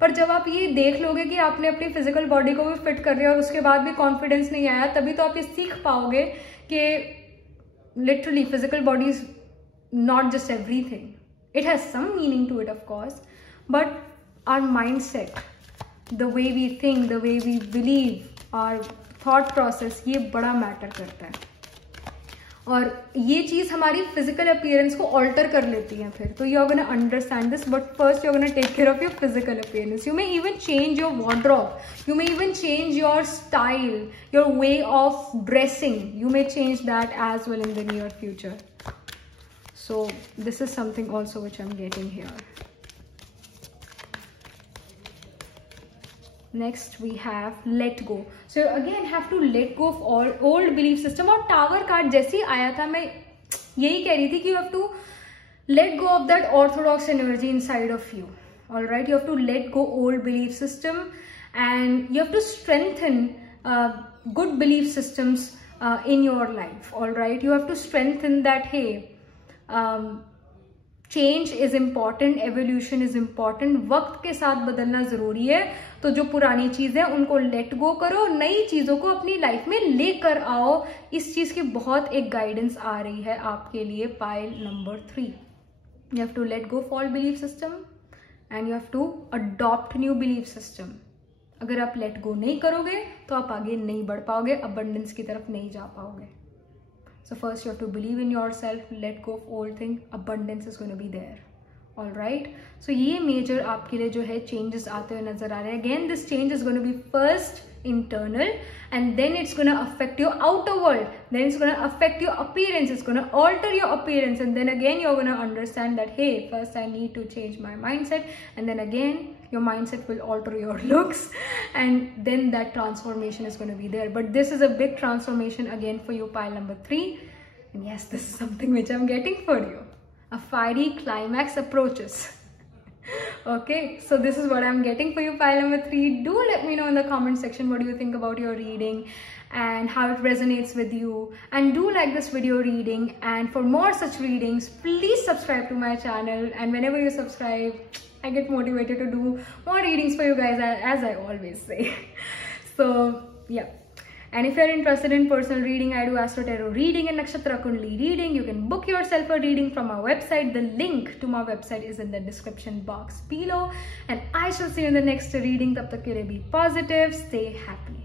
पर जब आप ये देख लोगे कि आपने अपनी फिजिकल बॉडी को भी फिट कर लिया और उसके बाद भी कॉन्फिडेंस नहीं आया, तभी तो आप ये सीख पाओगे कि literally physical body is not just everything. It has some meaning to it, of course, but our mindset, the way we think, the way we believe, our thought process, ये बड़ा मैटर करता है, और ये चीज़ हमारी फिजिकल अपीयरेंस को alter कर लेती है फिर. तो you are gonna understand this, but first you are gonna take care of your physical appearance. You may even change your wardrobe, you may even change your style, your way of dressing, you may change that as well in the near future. So this is something also which I'm getting here. Next we have let go. So again have to let go of all old belief system. और tower card जैसे ही आया था, मैं यही कह रही थी कि you have to let go of that orthodox energy inside of you. All right, you have to let go old belief system, and you have to strengthen good belief systems in your life. All right, you have to strengthen that. Hey, change is important, evolution is important. वक्त के साथ बदलना जरूरी है, तो जो पुरानी चीजें उनको लेट गो करो, नई चीजों को अपनी लाइफ में लेकर आओ. इस चीज की बहुत एक गाइडेंस आ रही है आपके लिए pile number 3. You have to let go of all belief system and you have to adopt new belief system. अगर आप लेट गो नहीं करोगे तो आप आगे नहीं बढ़ पाओगे, अबंडेंस की तरफ नहीं जा पाओगे. So first you have to believe in yourself, let go of old thing, abundance is going to be there. All right, so ये major आपके लिए जो है changes आते हुए नजर आ रहे हैं. Again this change is going to be first internal, and then it's going to affect your outer world, then it's going to affect your appearance, it's going to alter your appearance, and then again you're going to understand that hey, first I need to change my mindset, and then again your mindset will alter your looks, and then that transformation is going to be there. But this is a big transformation again for you, pile number 3, and yes, this is something which I'm getting for you. A fiery climax approaches. Okay, so this is what I'm getting for you, pile number 3. Do let me know in the comment section what do you think about your reading and how it resonates with you, and do like this video reading, and for more such readings please subscribe to my channel, and whenever you subscribe I get motivated to do more readings for you guys, as I always say. So yeah, and if you're interested in personal reading, I do Astro Tarot reading and Nakshatra Kundli reading. You can book yourself a reading from our website. The link to my website is in the description box below, and I shall see you in the next reading. Tab tak ke liye be positive, stay happy.